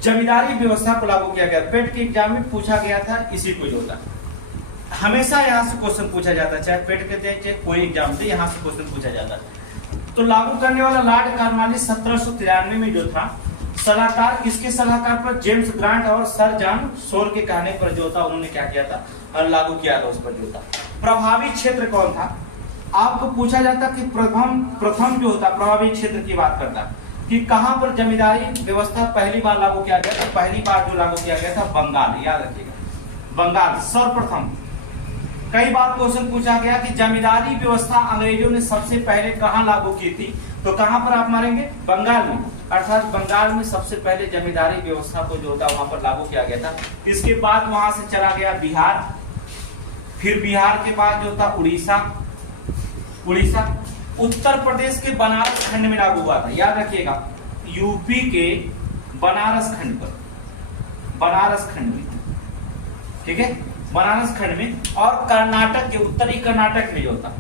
जमींदारी व्यवस्था को लागू किया गया। पेट के एग्जाम में पूछा गया था इसी को जो होता, हमेशा यहाँ से क्वेश्चन पूछा जाता, चाहे पेट के दे चाहे कोई एग्जाम दे, यहाँ से क्वेश्चन पूछा जाता। तो लागू करने वाला लॉर्ड कॉर्नवालिस 1793 में जो था, सलाहकार किसके सलाहकार पर, जेम्स ग्रांट और सर जॉन सोर के कहने पर जो था उन्होंने क्या किया था, और लागू किया था उस पर जो था। प्रभावी क्षेत्र कौन था, आपको पूछा जाता कि प्रथम जो होता प्रभावी क्षेत्र की बात करता कि कहां पर जमींदारी व्यवस्था पहली बार लागू किया गया। तो पहली बार जो लागू किया गया था बंगाल, याद रखिएगा, बंगाल सर्वप्रथम। कई बार क्वेश्चन पूछा गया कि जमींदारी व्यवस्था अंग्रेजों ने सबसे पहले कहां लागू की थी, तो कहां पर आप मारेंगे, बंगाल में। अर्थात बंगाल में सबसे पहले जमींदारी व्यवस्था को जो होता वहां पर लागू किया गया था। इसके बाद वहां से चला गया बिहार, फिर बिहार के बाद जो था उड़ीसा, उड़ीसा, उत्तर प्रदेश के बनारस खंड में लागू हुआ था। याद रखिएगा, यूपी के बनारस खंड पर, बनारस खंड में, ठीक है, बनारस खंड में, और कर्नाटक के उत्तरी कर्नाटक में जो था,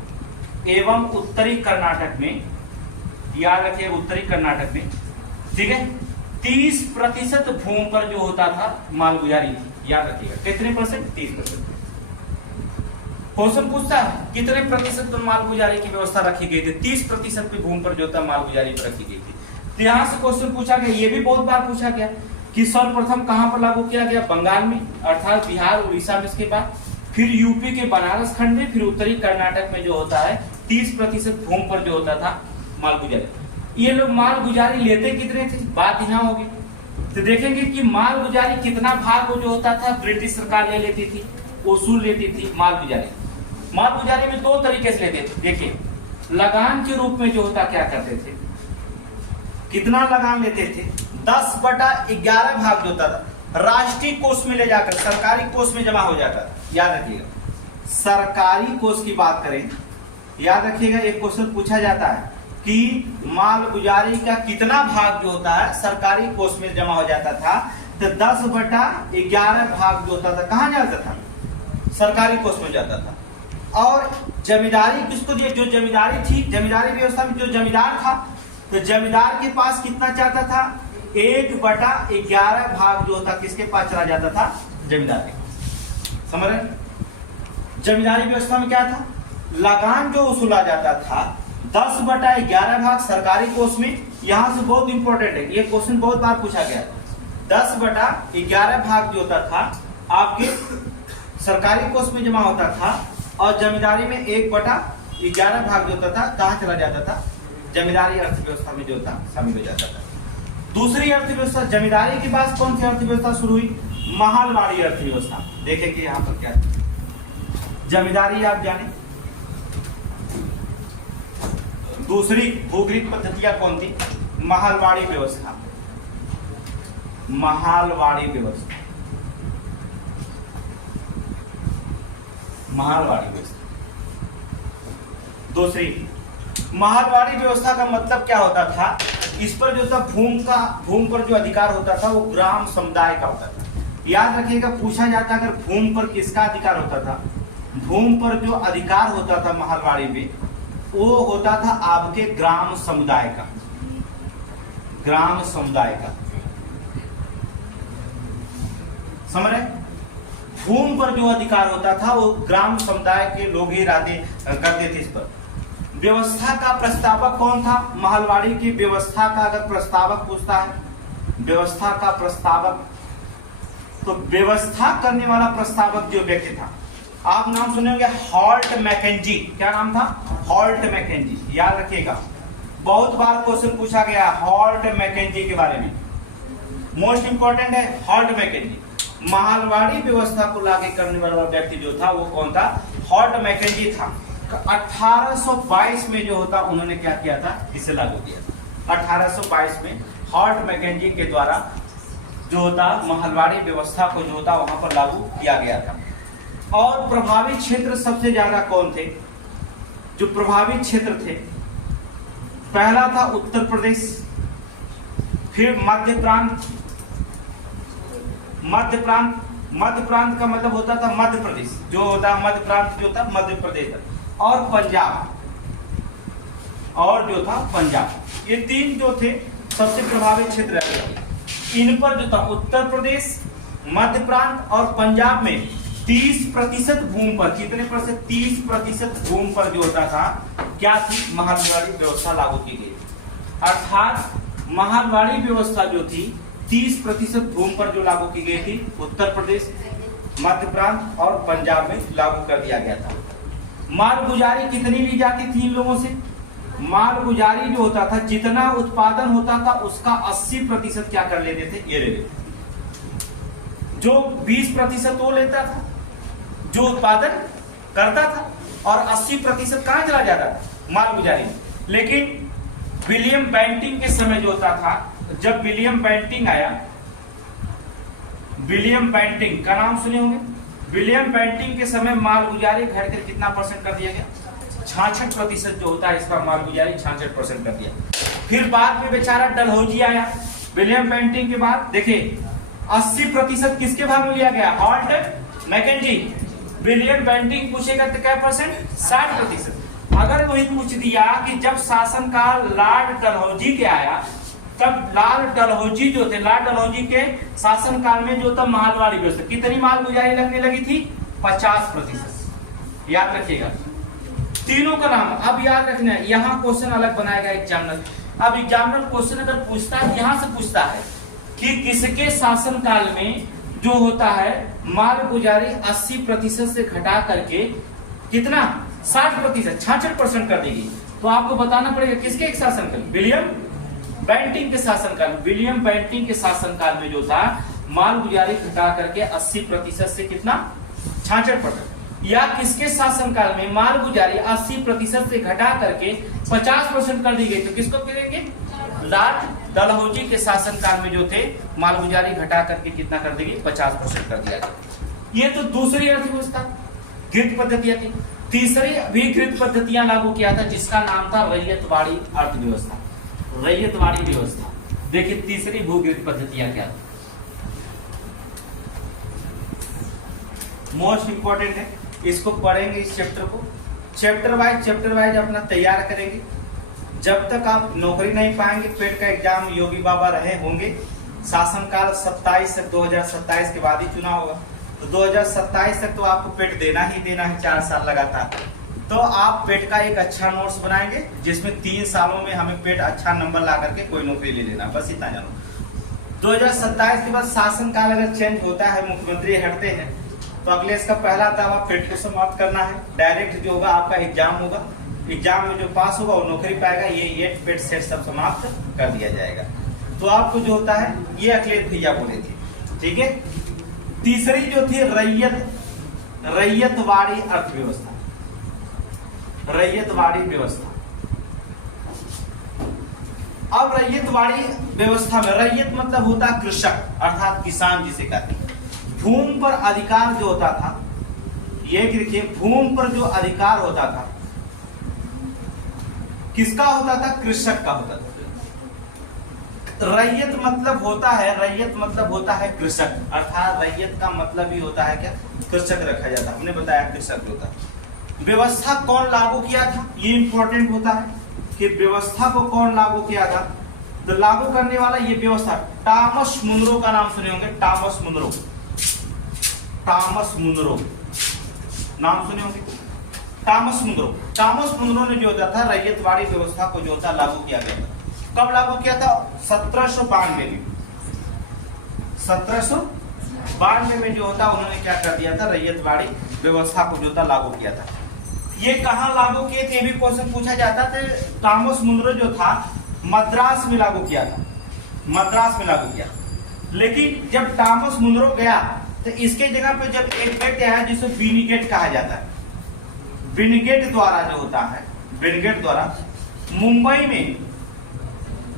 एवं उत्तरी कर्नाटक में, याद रखिए उत्तरी कर्नाटक में, ठीक है, 30% भूमि पर जो होता था मालगुजारी थी। याद रखिएगा कितने परसेंट, 30%। क्वेश्चन पूछता है कितने प्रतिशत पर मालगुजारी की व्यवस्था रखी गई थी, 30% की भूमि पर जो था मालगुजारी पर रखी गई थी। तो यहाँ से क्वेश्चन पूछा गया, ये भी बहुत बार पूछा गया कि सर्वप्रथम कहां पर लागू किया गया, बंगाल में, अर्थात बिहार उड़ीसा में, इसके बाद फिर यूपी के बनारस खंड में, फिर उत्तरी कर्नाटक में जो होता है 30% भूमि पर जो होता था मालगुजारी। ये लोग माल गुजारी लेते कितने थे, बात यहाँ होगी। तो देखेंगे कि माल गुजारी कितना भाग जो होता था ब्रिटिश सरकार ले लेती थी, वसूल लेती थी माल गुजारी। माल गुजारी में दो तरीके से लेते थे। देखिए, लगान के रूप में जो होता क्या करते थे, कितना लगान लेते थे, 10/11 भाग जो होता था राष्ट्रीय कोष में ले जाकर सरकारी कोष में जमा हो जाता था। याद रखिएगा, सरकारी कोष की बात करें, याद रखिएगा एक क्वेश्चन पूछा जाता है कि माल गुजारी का कितना भाग जो होता है सरकारी कोष में जमा हो जाता था। तो 10/11 भाग जो होता था कहाँ जाता था, सरकारी कोष में जाता था। और जमींदारी किसको दिए, जो जमींदारी थी, जमींदारी व्यवस्था में जो जमींदार था, तो जमींदार के पास कितना जाता था, 1/11 भाग जो होता किसके पास चला जाता था, जमींदार के पास। समझ रहे? जमींदारी व्यवस्था में क्या था, लगान जो वसूला जाता था 10/11 भाग सरकारी कोष में। यहां से बहुत इंपॉर्टेंट है, ये क्वेश्चन बहुत बार पूछा गया। 10/11 भाग जो होता था आपके सरकारी कोष में जमा होता था, और जमींदारी में 1/11 भाग जो होता था कहाँ चला जाता था, जमींदारी अर्थव्यवस्था में जो था शामिल हो जाता था। दूसरी अर्थव्यवस्था, जमींदारी के पास कौन सी अर्थव्यवस्था शुरू हुई, महलवाड़ी अर्थव्यवस्था। देखें कि यहाँ पर क्या है, जमींदारी आप जाने, दूसरी भूगृह पद्धतियां कौन थी, महलवाड़ी व्यवस्था, महलवाड़ी व्यवस्था, महलवाड़ी व्यवस्था। दूसरी महलवाड़ी व्यवस्था का मतलब क्या होता था, इस पर जो था भूमि पर जो अधिकार होता था वो ग्राम समुदाय का होता था। याद रखिएगा, पूछा जाता अगर भूमि पर किसका अधिकार होता था, भूमि पर जो अधिकार होता था महलवाड़ी में वो होता था आपके ग्राम समुदाय का, ग्राम समुदाय का। समझ रहे? भूमि पर जो अधिकार होता था वो ग्राम समुदाय के लोग ही करते थे। इस पर व्यवस्था का प्रस्तावक कौन था, महलवाड़ी की व्यवस्था का अगर प्रस्तावक पूछता है, व्यवस्था का प्रस्तावक, तो व्यवस्था करने वाला प्रस्तावक जो व्यक्ति था, आप नाम सुनेंगे हॉल्ट मैकेंजी। क्या नाम था, हॉल्ट मैकेंजी। याद रखिएगा, बहुत बार क्वेश्चन पूछा गया हॉल्ट मैकेंजी के बारे में, मोस्ट इंपॉर्टेंट है हॉल्ट मैकेंजी। महलवाड़ी व्यवस्था को लागू करने वाला व्यक्ति जो था वो कौन था, हॉल्ट मैकेंजी था। 1822 में जो होता उन्होंने क्या किया था, इसे लागू किया। 1822 में हॉल्ट मैकेंजी के द्वारा जो होता महलवाड़ी व्यवस्था को जो होता वहां पर लागू किया गया था। और प्रभावी क्षेत्र सबसे ज्यादा कौन थे, जो प्रभावी क्षेत्र थे, पहला था उत्तर प्रदेश, फिर मध्य प्रांत, मध्य प्रांत का मतलब होता था मध्य प्रदेश, जो होता मध्य प्रांत जो था मध्य प्रदेश, और पंजाब, और जो था पंजाब। ये तीन जो थे सबसे प्रभावी क्षेत्र है। इन पर जो था उत्तर प्रदेश, मध्य प्रांत और पंजाब में 30% भूमि पर, कितने %, 30% भूमि पर जो होता था क्या थी, महलवाड़ी व्यवस्था लागू की गई। अर्थात महलवाड़ी व्यवस्था जो थी 30% भूमि पर जो लागू की गई थी, उत्तर प्रदेश, मध्य प्रांत और पंजाब में लागू कर दिया गया था। माल गुजारी कितनी ली जाती थी इन लोगों से, माल गुजारी जो होता था जितना उत्पादन होता था उसका 80% क्या कर लेते थे, ये ले लेते। जो 20% वो लेता था जो उत्पादन करता था, और 80% कहां चला जाता था, माल गुजारी में। लेकिन विलियम बेंटिंग के समय जो होता था, जब विलियम बेंटिंग आया, विलियम बेंटिंग का नाम सुने होंगे, विलियम बेंटिंग के समय माल गुजारी घटकर कितना % कर दिया गया, 66% जो होता है इसका माल गुजारी 66% कर दिया। फिर बाद में बेचारा डलहौजी आया, विलियम बेंटिंग के बाद देखिए 80% किसके भाग में लिया गया, हॉल्ट मैकेंजी। विलियम बेंटिंग पूछेगा तो क्या %, 60%। अगर वही पूछ दिया कि जब शासनकाल लॉर्ड डलहौजी के आया, तब लॉर्ड डलहौजी जो थे, लॉर्ड डलहौजी के शासनकाल में जो था महलवाड़ी व्यवस्था कितनी माल गुजारी लगने लगी थी, 50%। याद रखिएगा तीनों का नाम। अब याद रखना है, यहाँ क्वेश्चन अलग बनाएगा एग्जामिनर। अब एग्जामिनर क्वेश्चन अगर पूछता है, यहाँ से पूछता है कि किसके शासनकाल में जो होता है माल गुजारी 80% से घटा करके कितना, 60%, 66% कर देगी। तो आपको बताना पड़ेगा किसके एक शासनकाल, विलियम बेंटिंग के शासनकाल। विलियम बेंटिंग के शासनकाल में जो था माल गुजारी घटा करके 80% से कितना 66%, या किसके शासनकाल में माल गुजारी 80% से घटा करके 50% कर दी गई, तो किसको करेंगे, लॉर्ड डलहौजी के शासनकाल में जो थे माल गुजारी घटा करके कितना कर दी गई, 50% कर दिया गया। ये तो दूसरी अर्थव्यवस्था गृहीत पद्धतियां थी। तीसरी भी गृहीत पद्धतियां लागू किया था जिसका नाम था रैयतवाड़ी अर्थव्यवस्था, रैयतवाड़ी व्यवस्था। देखिए तीसरी भूगृहीत पद्धतियां क्या थी, मोस्ट इंपॉर्टेंट है, इसको पढ़ेंगे इस चैप्टर को, चैप्टर वाइज अपना तैयार करेंगे। जब तक आप नौकरी नहीं पाएंगे, पेट का एग्जाम योगी बाबा रहे होंगे, शासनकाल 27 तक 2027 के बाद ही चुनाव होगा, तो 2027 तक तो आपको पेट देना ही देना है 4 साल लगातार। तो आप पेट का एक अच्छा नोट्स बनाएंगे जिसमें 3 सालों में हमें पेट अच्छा नंबर ला करके कोई नौकरी ले लेना, बस इतना जानो। 2027 के बाद शासनकाल अगर चेंज होता है, मुख्यमंत्री हटते हैं, तो अगले इसका पहला दावा पेट को समाप्त करना है। डायरेक्ट जो होगा आपका एग्जाम होगा, एग्जाम में जो पास होगा वो नौकरी पाएगा, ये पेट सेट सब समाप्त कर दिया जाएगा। तो आपको जो होता है ये अखिलेश भैया बोले थे, ठीक है। तीसरी जो थी रैयतवाड़ी अर्थव्यवस्था, रैयतवाड़ी व्यवस्था। अब रैयतवाड़ी व्यवस्था में रैयत मतलब होता है कृषक अर्थात किसान जिसे कहते हैं। भूमि पर अधिकार जो होता था, ये देखिए भूमि पर जो अधिकार होता था किसका होता था, कृषक का होता था। रैयत मतलब होता है कृषक, अर्थात रैयत का मतलब ही होता है क्या, कृषक रखा जाता, हमने बताया कृषक होता है। व्यवस्था कौन लागू किया था, ये इंपॉर्टेंट होता है कि व्यवस्था को कौन लागू किया था। तो लागू करने वाला ये व्यवस्था टॉमस मुनरो का नाम सुने होंगे, टॉमस मुनरो नाम सुने होंगे, टॉमस मुनरो ने जो होता था रैयतवाड़ी व्यवस्था को जो था लागू किया गया था। कब लागू किया था, 1792 में। 1792 में जो होता उन्होंने क्या कर दिया था, रैयतवाड़ी व्यवस्था को जो था लागू किया था। ये कहाँ लागू किए थे, ये भी क्वेश्चन पूछा जाता था। टॉमस मुनरो जो था मद्रास में लागू किया था, मद्रास में लागू किया। लेकिन जब टॉमस मुनरो गया तो इसके जगह पे जब एक व्यक्ति आया जिसे विनीगेट कहा जाता है, विनीगेट द्वारा जो होता है, विनीगेट द्वारा मुंबई में,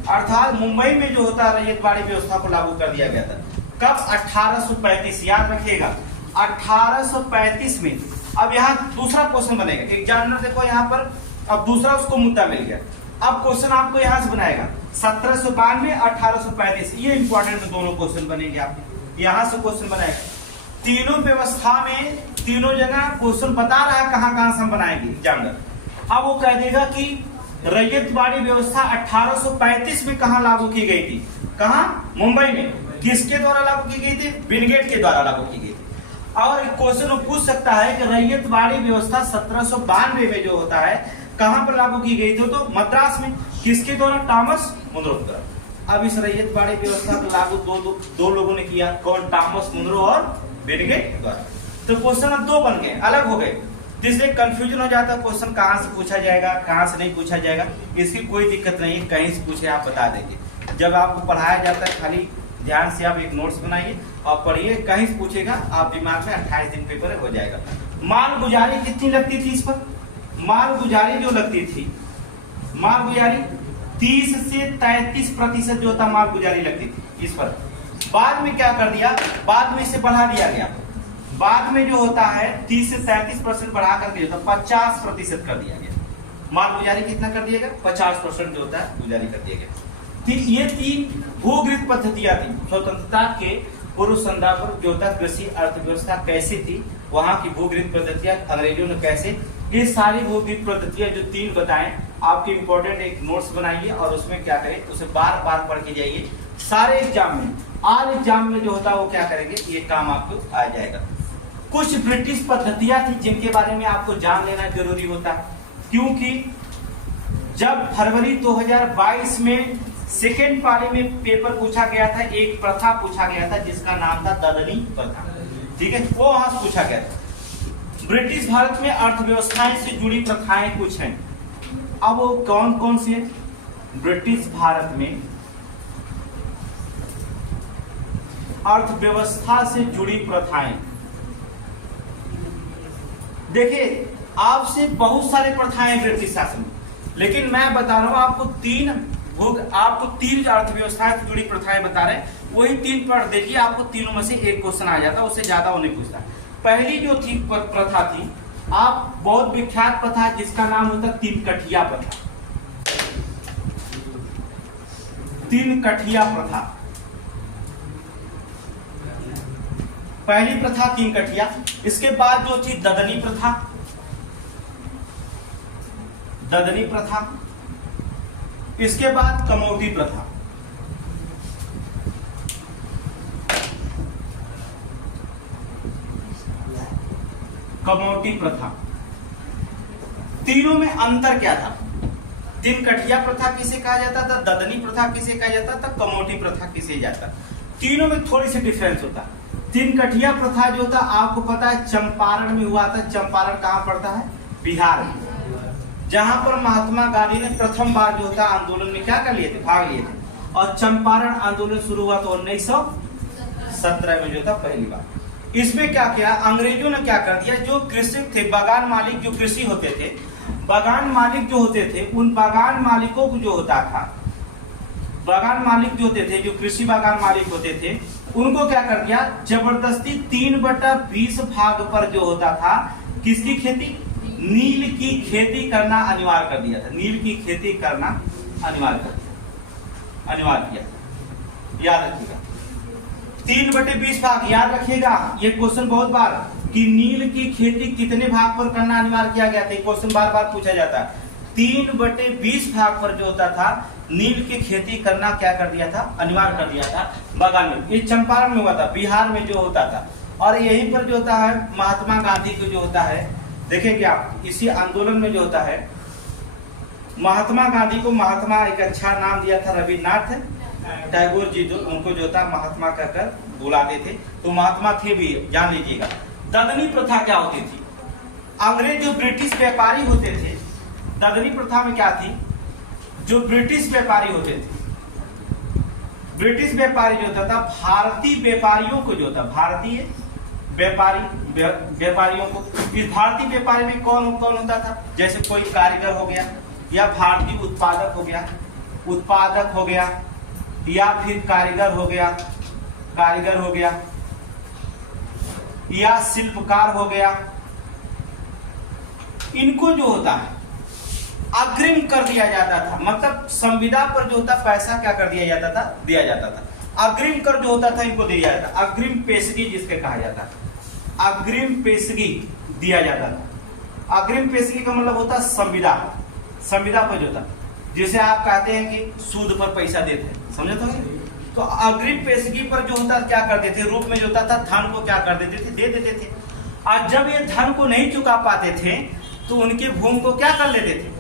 अर्थात मुंबई में जो होता है रैयतवाड़ी व्यवस्था को लागू कर दिया गया था। कब, 1835, याद रखिएगा 1835 में। अब यहाँ दूसरा क्वेश्चन बनेगा, एग्जामिनर देखो यहाँ पर अब दूसरा उसको मुद्दा मिल गया। अब क्वेश्चन आपको यहाँ से बनाएगा 1792 1835, ये इंपॉर्टेंट दोनों क्वेश्चन बनेंगे आपके, यहाँ से क्वेश्चन बनाएगा। तीनों व्यवस्था में तीनों जगह क्वेश्चन बता रहा है कहाँ से हम बनाएंगे एग्जामिनर। अब वो कह देगा कि रैयतवाड़ी व्यवस्था 1835 में कहाँ लागू की गई थी, कहाँ, मुंबई में। किसके द्वारा लागू की गई थी, विनीगेट के द्वारा लागू की गई थी। और क्वेश्चन वो पूछ सकता है कि रैयतवाड़ी व्यवस्था 1792 में जो होता है कहां पर लागू की गई थी, तो मद्रास में। किसके द्वारा, टॉमस मुनरो के द्वारा। अब इस रैयतवाड़ी व्यवस्था को लागू दो लोगों ने किया, कौन, टॉमस मुनरो और विनीगेट द्वारा। तो क्वेश्चन अब 2 बन गए, अलग हो गए, जिससे कंफ्यूजन हो जाता है क्वेश्चन कहां से पूछा जाएगा, कहां से नहीं पूछा जाएगा। इसकी कोई दिक्कत नहीं है, कहीं से पूछे आप बता देंगे। जब आपको पढ़ाया जाता है खाली ध्यान से आप एक नोट्स बनाइए और पढ़िए, कहीं से पूछेगा आप दिमाग में 28 दिन पेपर हो जाएगा। माल गुजारी कितनी लगती थी इस पर, माल गुजारी जो लगती थी, माल गुजारी 30 से 33% जो था माल गुजारी लगती थी इस पर। बाद में क्या कर दिया, बाद में इसे बढ़ा दिया गया। बाद में जो होता है 30 से 33% बढ़ा करके जो था 50% कर दिया गया। माल गुजारी कितना कर दिया गया, 50% जो होता है गुजारी कर दिया गया। ये 3 भूगृहीत पद्धतियां थी। स्वतंत्रता के पूर्व संध्या पर जो होता कृषि अर्थव्यवस्था कैसी थी, वहां की भूगृहीत पद्धतियां अंग्रेजों ने कैसे, ये सारी भूगृहीत पद्धतियां जो 3 बताएं, आपके इंपॉर्टेंट एक नोट्स बनाइए और उसमें क्या करें, उसे बार बार पढ़ के जाइए। सारे एग्जाम में, ऑल एग्जाम में जो होता है वो क्या करेंगे, ये काम आपको आ जाएगा। कुछ ब्रिटिश पद्धतियां थी जिनके बारे में आपको जान लेना जरूरी होता है, क्योंकि जब फरवरी 2022 में सेकेंड पारी में पेपर पूछा गया था, एक प्रथा पूछा गया था जिसका नाम था दलनी प्रथा, ठीक है, वो वहां से पूछा गया था। ब्रिटिश भारत में अर्थव्यवस्थाएं से जुड़ी प्रथाएं कुछ हैं, अब वो कौन कौन सी है? ब्रिटिश भारत में अर्थव्यवस्था से जुड़ी प्रथाएं। देखिए आपसे बहुत सारे प्रथाएं ब्रिटिश शासन में, लेकिन मैं बता रहा हूं आपको तीन अर्थव्यवस्था से जुड़ी प्रथाएं बता रहे हैं, वही तीन पढ़ देखिए, आपको तीनों में से एक क्वेश्चन आ जाता, उससे ज्यादा वो नहीं पूछता। पहली जो थी प्रथा थी, आप बहुत विख्यात प्रथा जिसका नाम होता तीन कठिया प्रथा। तीन कठिया प्रथा, पहली प्रथा तीन कठिया। इसके बाद जो थी ददनी प्रथा, ददनी प्रथा। इसके बाद कमौटी प्रथा। कमौटी प्रथा, तीनों में अंतर क्या था? तीन कठिया प्रथा किसे कहा जाता था, ददनी प्रथा किसे कहा जाता था, कमौटी प्रथा किसे जाता? तीनों में थोड़ी सी डिफरेंस होता। तीन कठिया प्रथा जो था आपको पता है चंपारण में हुआ था। चंपारण कहां पड़ता है? बिहार में, जहां पर महात्मा गांधी ने प्रथम बार जो था आंदोलन में क्या कर लिए थे? भाग लिए थे। और चंपारण आंदोलन शुरू हुआ तो 1917 में जो था पहली बार। इसमें क्या किया अंग्रेजों ने? क्या कर दिया, जो कृषक थे, बागान मालिक, जो कृषि होते थे, बागान मालिक जो होते थे, उन बागान मालिकों को जो होता था, बागान मालिक जो होते थे, जो कृषि बागान मालिक होते थे, उनको क्या कर दिया? जबरदस्ती 3/20 भाग पर जो होता था किसकी खेती? नील की खेती करना अनिवार्य कर दिया था। नील की खेती करना अनिवार्य कर दिया, अनिवार्य किया। याद रखिएगा 3/20 भाग, याद रखिएगा ये क्वेश्चन बहुत बार कि नील की खेती कितने भाग पर करना अनिवार्य किया गया था, क्वेश्चन बार बार पूछा जाता है। 3/20 भाग पर जो होता था नील की खेती करना क्या कर दिया था? अनिवार्य कर दिया था बागान में। ये चंपारण में हुआ था, बिहार में जो होता था। और यहीं पर जो होता है महात्मा गांधी को जो होता है, देखेंगे आप इसी आंदोलन में जो होता है महात्मा गांधी को, महात्मा एक अच्छा नाम दिया था रविन्द्रनाथ टैगोर जी, जो उनको जो था महात्मा कहकर बुलाते थे, तो महात्मा थे भी, जान लीजिएगा। ददनी प्रथा क्या होती थी? अंग्रेज जो ब्रिटिश व्यापारी होते थे, ददनी प्रथा में क्या थी? जो ब्रिटिश व्यापारी होते थे, ब्रिटिश व्यापारी जो होता था भारतीय व्यापारियों को जो था, भारतीय व्यापारियों को, इस भारतीय व्यापारी में कौन कौन होता था? जैसे कोई कारीगर हो गया, या भारतीय उत्पादक हो गया, या फिर कारीगर हो गया, या शिल्पकार हो गया। इनको जो होता है अग्रिम कर दिया जाता था, मतलब संविदा पर जो होता पैसा क्या कर दिया जाता था? दिया जाता था। अग्रिम कर जो होता था इनको दिया जाता था। अग्रिम पेशगी जिसके कहा जाता है, अग्रिम पेशगी दिया जाता था। अग्रिम पेशगी का मतलब होता संविदा, संविदा पर जो था, जैसे आप कहते हैं कि सूद पर पैसा देते हैं, समझे तो अग्रिम पेशगी पर जो होता क्या करते थे? रूप में जो होता था धन को क्या कर देते थे? दे देते थे। और जब ये धन को नहीं चुका पाते थे तो उनके भूमि को क्या कर लेते थे?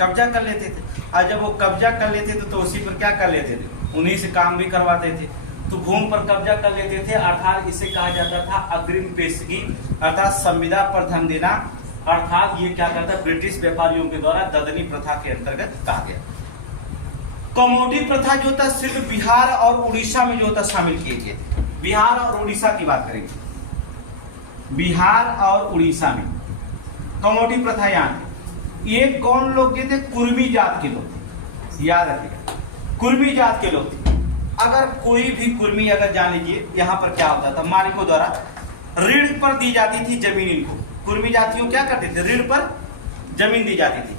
कब्जा कर लेते थे। और जब वो कब्जा कर लेते थे तो उसी पर क्या कर लेते थे? उन्हीं से काम भी करवाते थे, तो भूमि पर कब्जा कर लेते थे। अर्थात इसे कहा जाता था अग्रिम पेशगी, अर्थात संविदा पर धन देना। अर्थात ये क्या करता? ब्रिटिश व्यापारियों के द्वारा ददनी प्रथा के अंतर्गत कहा गया। कमौटी प्रथा जो था सिर्फ बिहार और उड़ीसा में जो होता शामिल किए गए थे। बिहार और उड़ीसा की बात करेंगे, बिहार और उड़ीसा में कमौटी प्रथा यहाँ ये कौन लोग थे? कुर्मी जात के लोग, याद रखिएगा कुर्मी जात के लोग थे। अगर कोई भी कुर्मी, अगर जान लीजिए यहाँ पर क्या होता था, मालिकों द्वारा ऋण पर दी जाती थी जमीन। इनको कुर्मी जातियों क्या करते थे? ऋण पर जमीन दी जाती थी।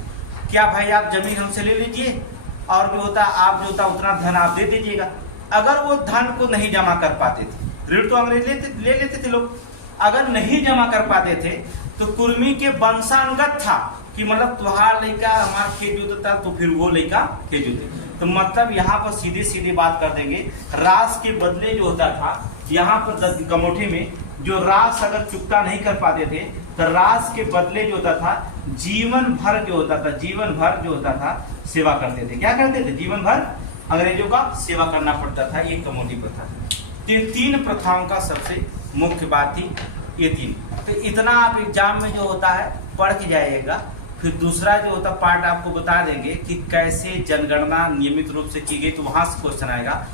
क्या भाई आप जमीन हमसे ले लीजिए और जो होता आप जो होता उतना धन आप दे दीजिएगा। अगर वो धन को नहीं जमा कर पाते थे, ऋण तो अंग्रेज ले लेते थे लोग, अगर नहीं जमा कर पाते थे तो कुर्मी के वंशानुगत था कि मतलब तुम्हारा लड़का हमारा खेत जोतता तो फिर वो लड़का खेत जोते। तो मतलब यहाँ पर सीधे सीधे बात कर देंगे, रास के बदले जो होता था यहाँ पर कमौठी में, जो रास अगर चुकता नहीं कर पाते थे तो रास के बदले जो होता था जीवन भर जो होता था, जीवन भर जो होता था सेवा करते थे। क्या करते थे? जीवन भर अंग्रेजों का सेवा करना पड़ता था। ये कमौटी प्रथा। तो ये तीन प्रथाओं का सबसे मुख्य बात थी ये तीन। तो इतना आप एग्जाम में जो होता है पढ़ के जाइएगा, फिर दूसरा जो होता पार्ट आपको बता देंगे कि कैसे जनगणना नियमित रूप से की गई, तो वहां से क्वेश्चन आएगा।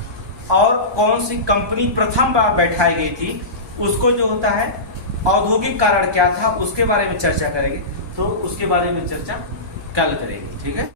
और कौन सी कंपनी प्रथम बार बैठाई गई थी, उसको जो होता है औद्योगिक कारण क्या था, उसके बारे में चर्चा करेंगे। तो उसके बारे में चर्चा कल करेंगे, ठीक है।